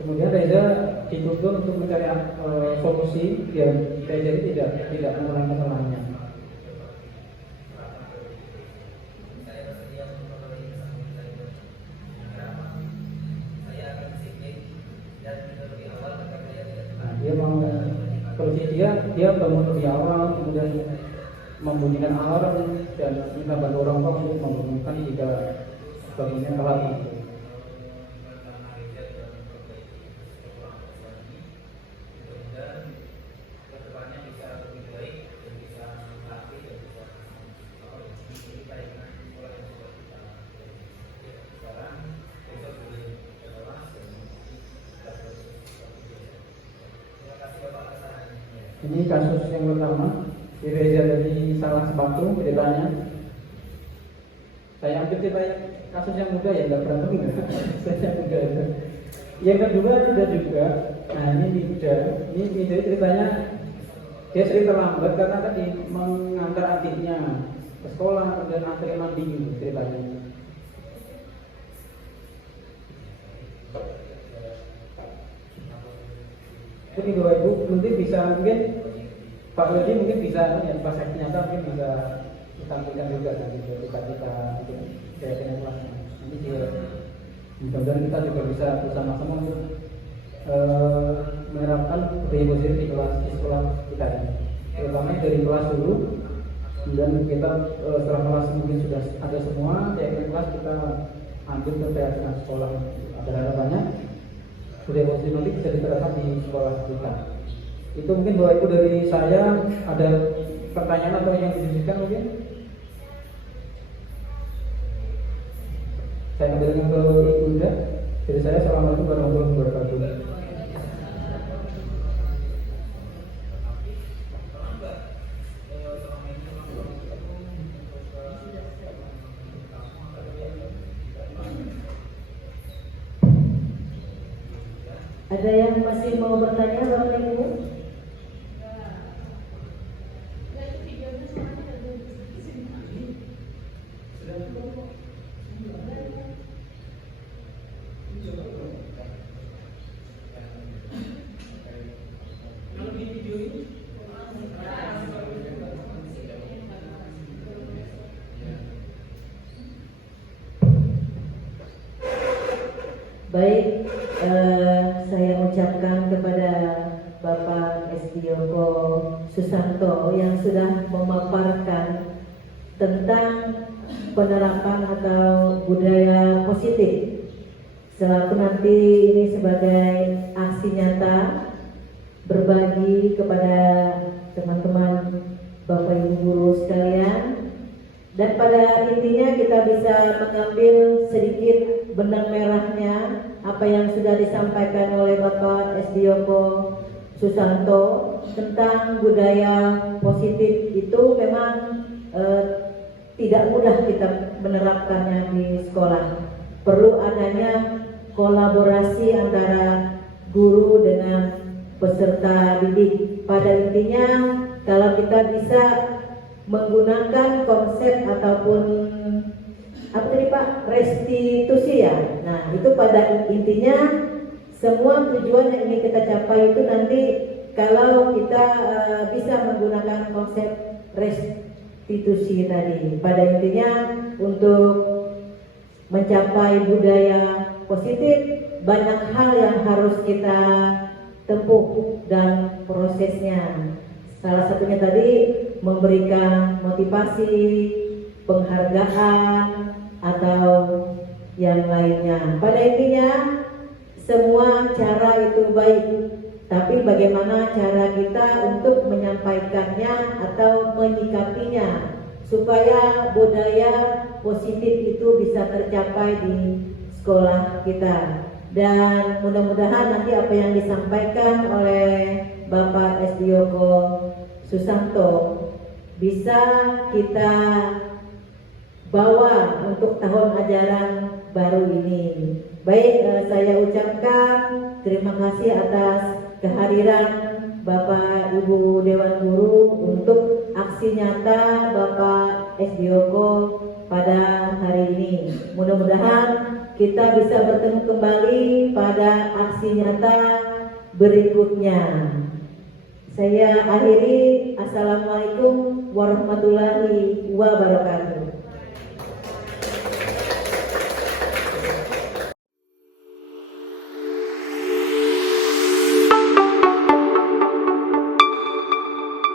Kemudian Reza dituntut untuk mencari solusi biar Reza ini tidak mengulangi kesalahannya. Nah, dia mau solusi dia bangun lebih awal, kemudian membunyikan alarm dan minta bantu orang tua untuk membangunkan jika bangunnya telat. Ini kasus yang pertama, di Reza dari salah sepatu ceritanya. Saya ambil cerita kasus yang muda ya, nggak berantem nggak? Saya muda itu. Yang kedua juga, nah ini jadi ceritanya dia sering terlambat karena tadi mengantar adiknya ke sekolah dan antri mandi gitu ceritanya. Jadi Bapak Ibu mungkin Pak Lodi mungkin bisa ya, pas nyata mungkin bisa ditampilkan juga nanti kita keyakinan kelasnya. Nanti dia mudah-mudahan kita juga bisa bersama-sama untuk menerapkan budaya positif di sekolah kita ini. Terutama dari kelas dulu, kemudian kita setelah kelas mungkin sudah ada semua keyakinan kelas kita ambil ke keyakinan sekolah. Ada harapannya budaya positif nanti bisa diterapkan di sekolah kita. Itu mungkin Bapak Ibu dari saya, ada pertanyaan atau yang didiskusikan mungkin? Saya ambilkan ke Ibu Unda. Dari saya, assalamualaikum warahmatullahi wabarakatuh. Ada yang masih mau bertanya Bapak Ibu? Baik, saya ucapkan kepada Bapak Estioko Susanto yang sudah memaparkan tentang penerapan atau budaya positif. Selaku nanti ini sebagai aksi nyata berbagi kepada teman-teman Bapak Ibu guru sekalian. Dan pada intinya kita bisa mengambil sedikit benang merahnya apa yang sudah disampaikan oleh Bapak Estioko Susanto tentang budaya positif itu memang tidak mudah kita menerapkannya di sekolah. Perlu adanya kolaborasi antara guru dengan peserta didik. Pada intinya kalau kita bisa menggunakan konsep ataupun apa tadi Pak, restitusi ya. Nah itu pada intinya semua tujuan yang ingin kita capai itu nanti kalau kita bisa menggunakan konsep restitusi tadi. Pada intinya untuk mencapai budaya positif banyak hal yang harus kita tempuh dan prosesnya. Salah satunya tadi memberikan motivasi, penghargaan, atau yang lainnya. Pada intinya semua cara itu baik, tapi bagaimana cara kita untuk menyampaikannya atau menyikapinya supaya budaya positif itu bisa tercapai di sekolah kita. Dan mudah-mudahan nanti apa yang disampaikan oleh Bapak Sdioko Susanto bisa kita bawa untuk tahun ajaran baru ini. Baik, saya ucapkan terima kasih atas kehadiran Bapak Ibu Dewan Guru untuk aksi nyata Bapak Sdioko pada hari ini. Mudah-mudahan kita bisa bertemu kembali pada aksi nyata berikutnya. Saya akhiri. Assalamualaikum warahmatullahi wabarakatuh.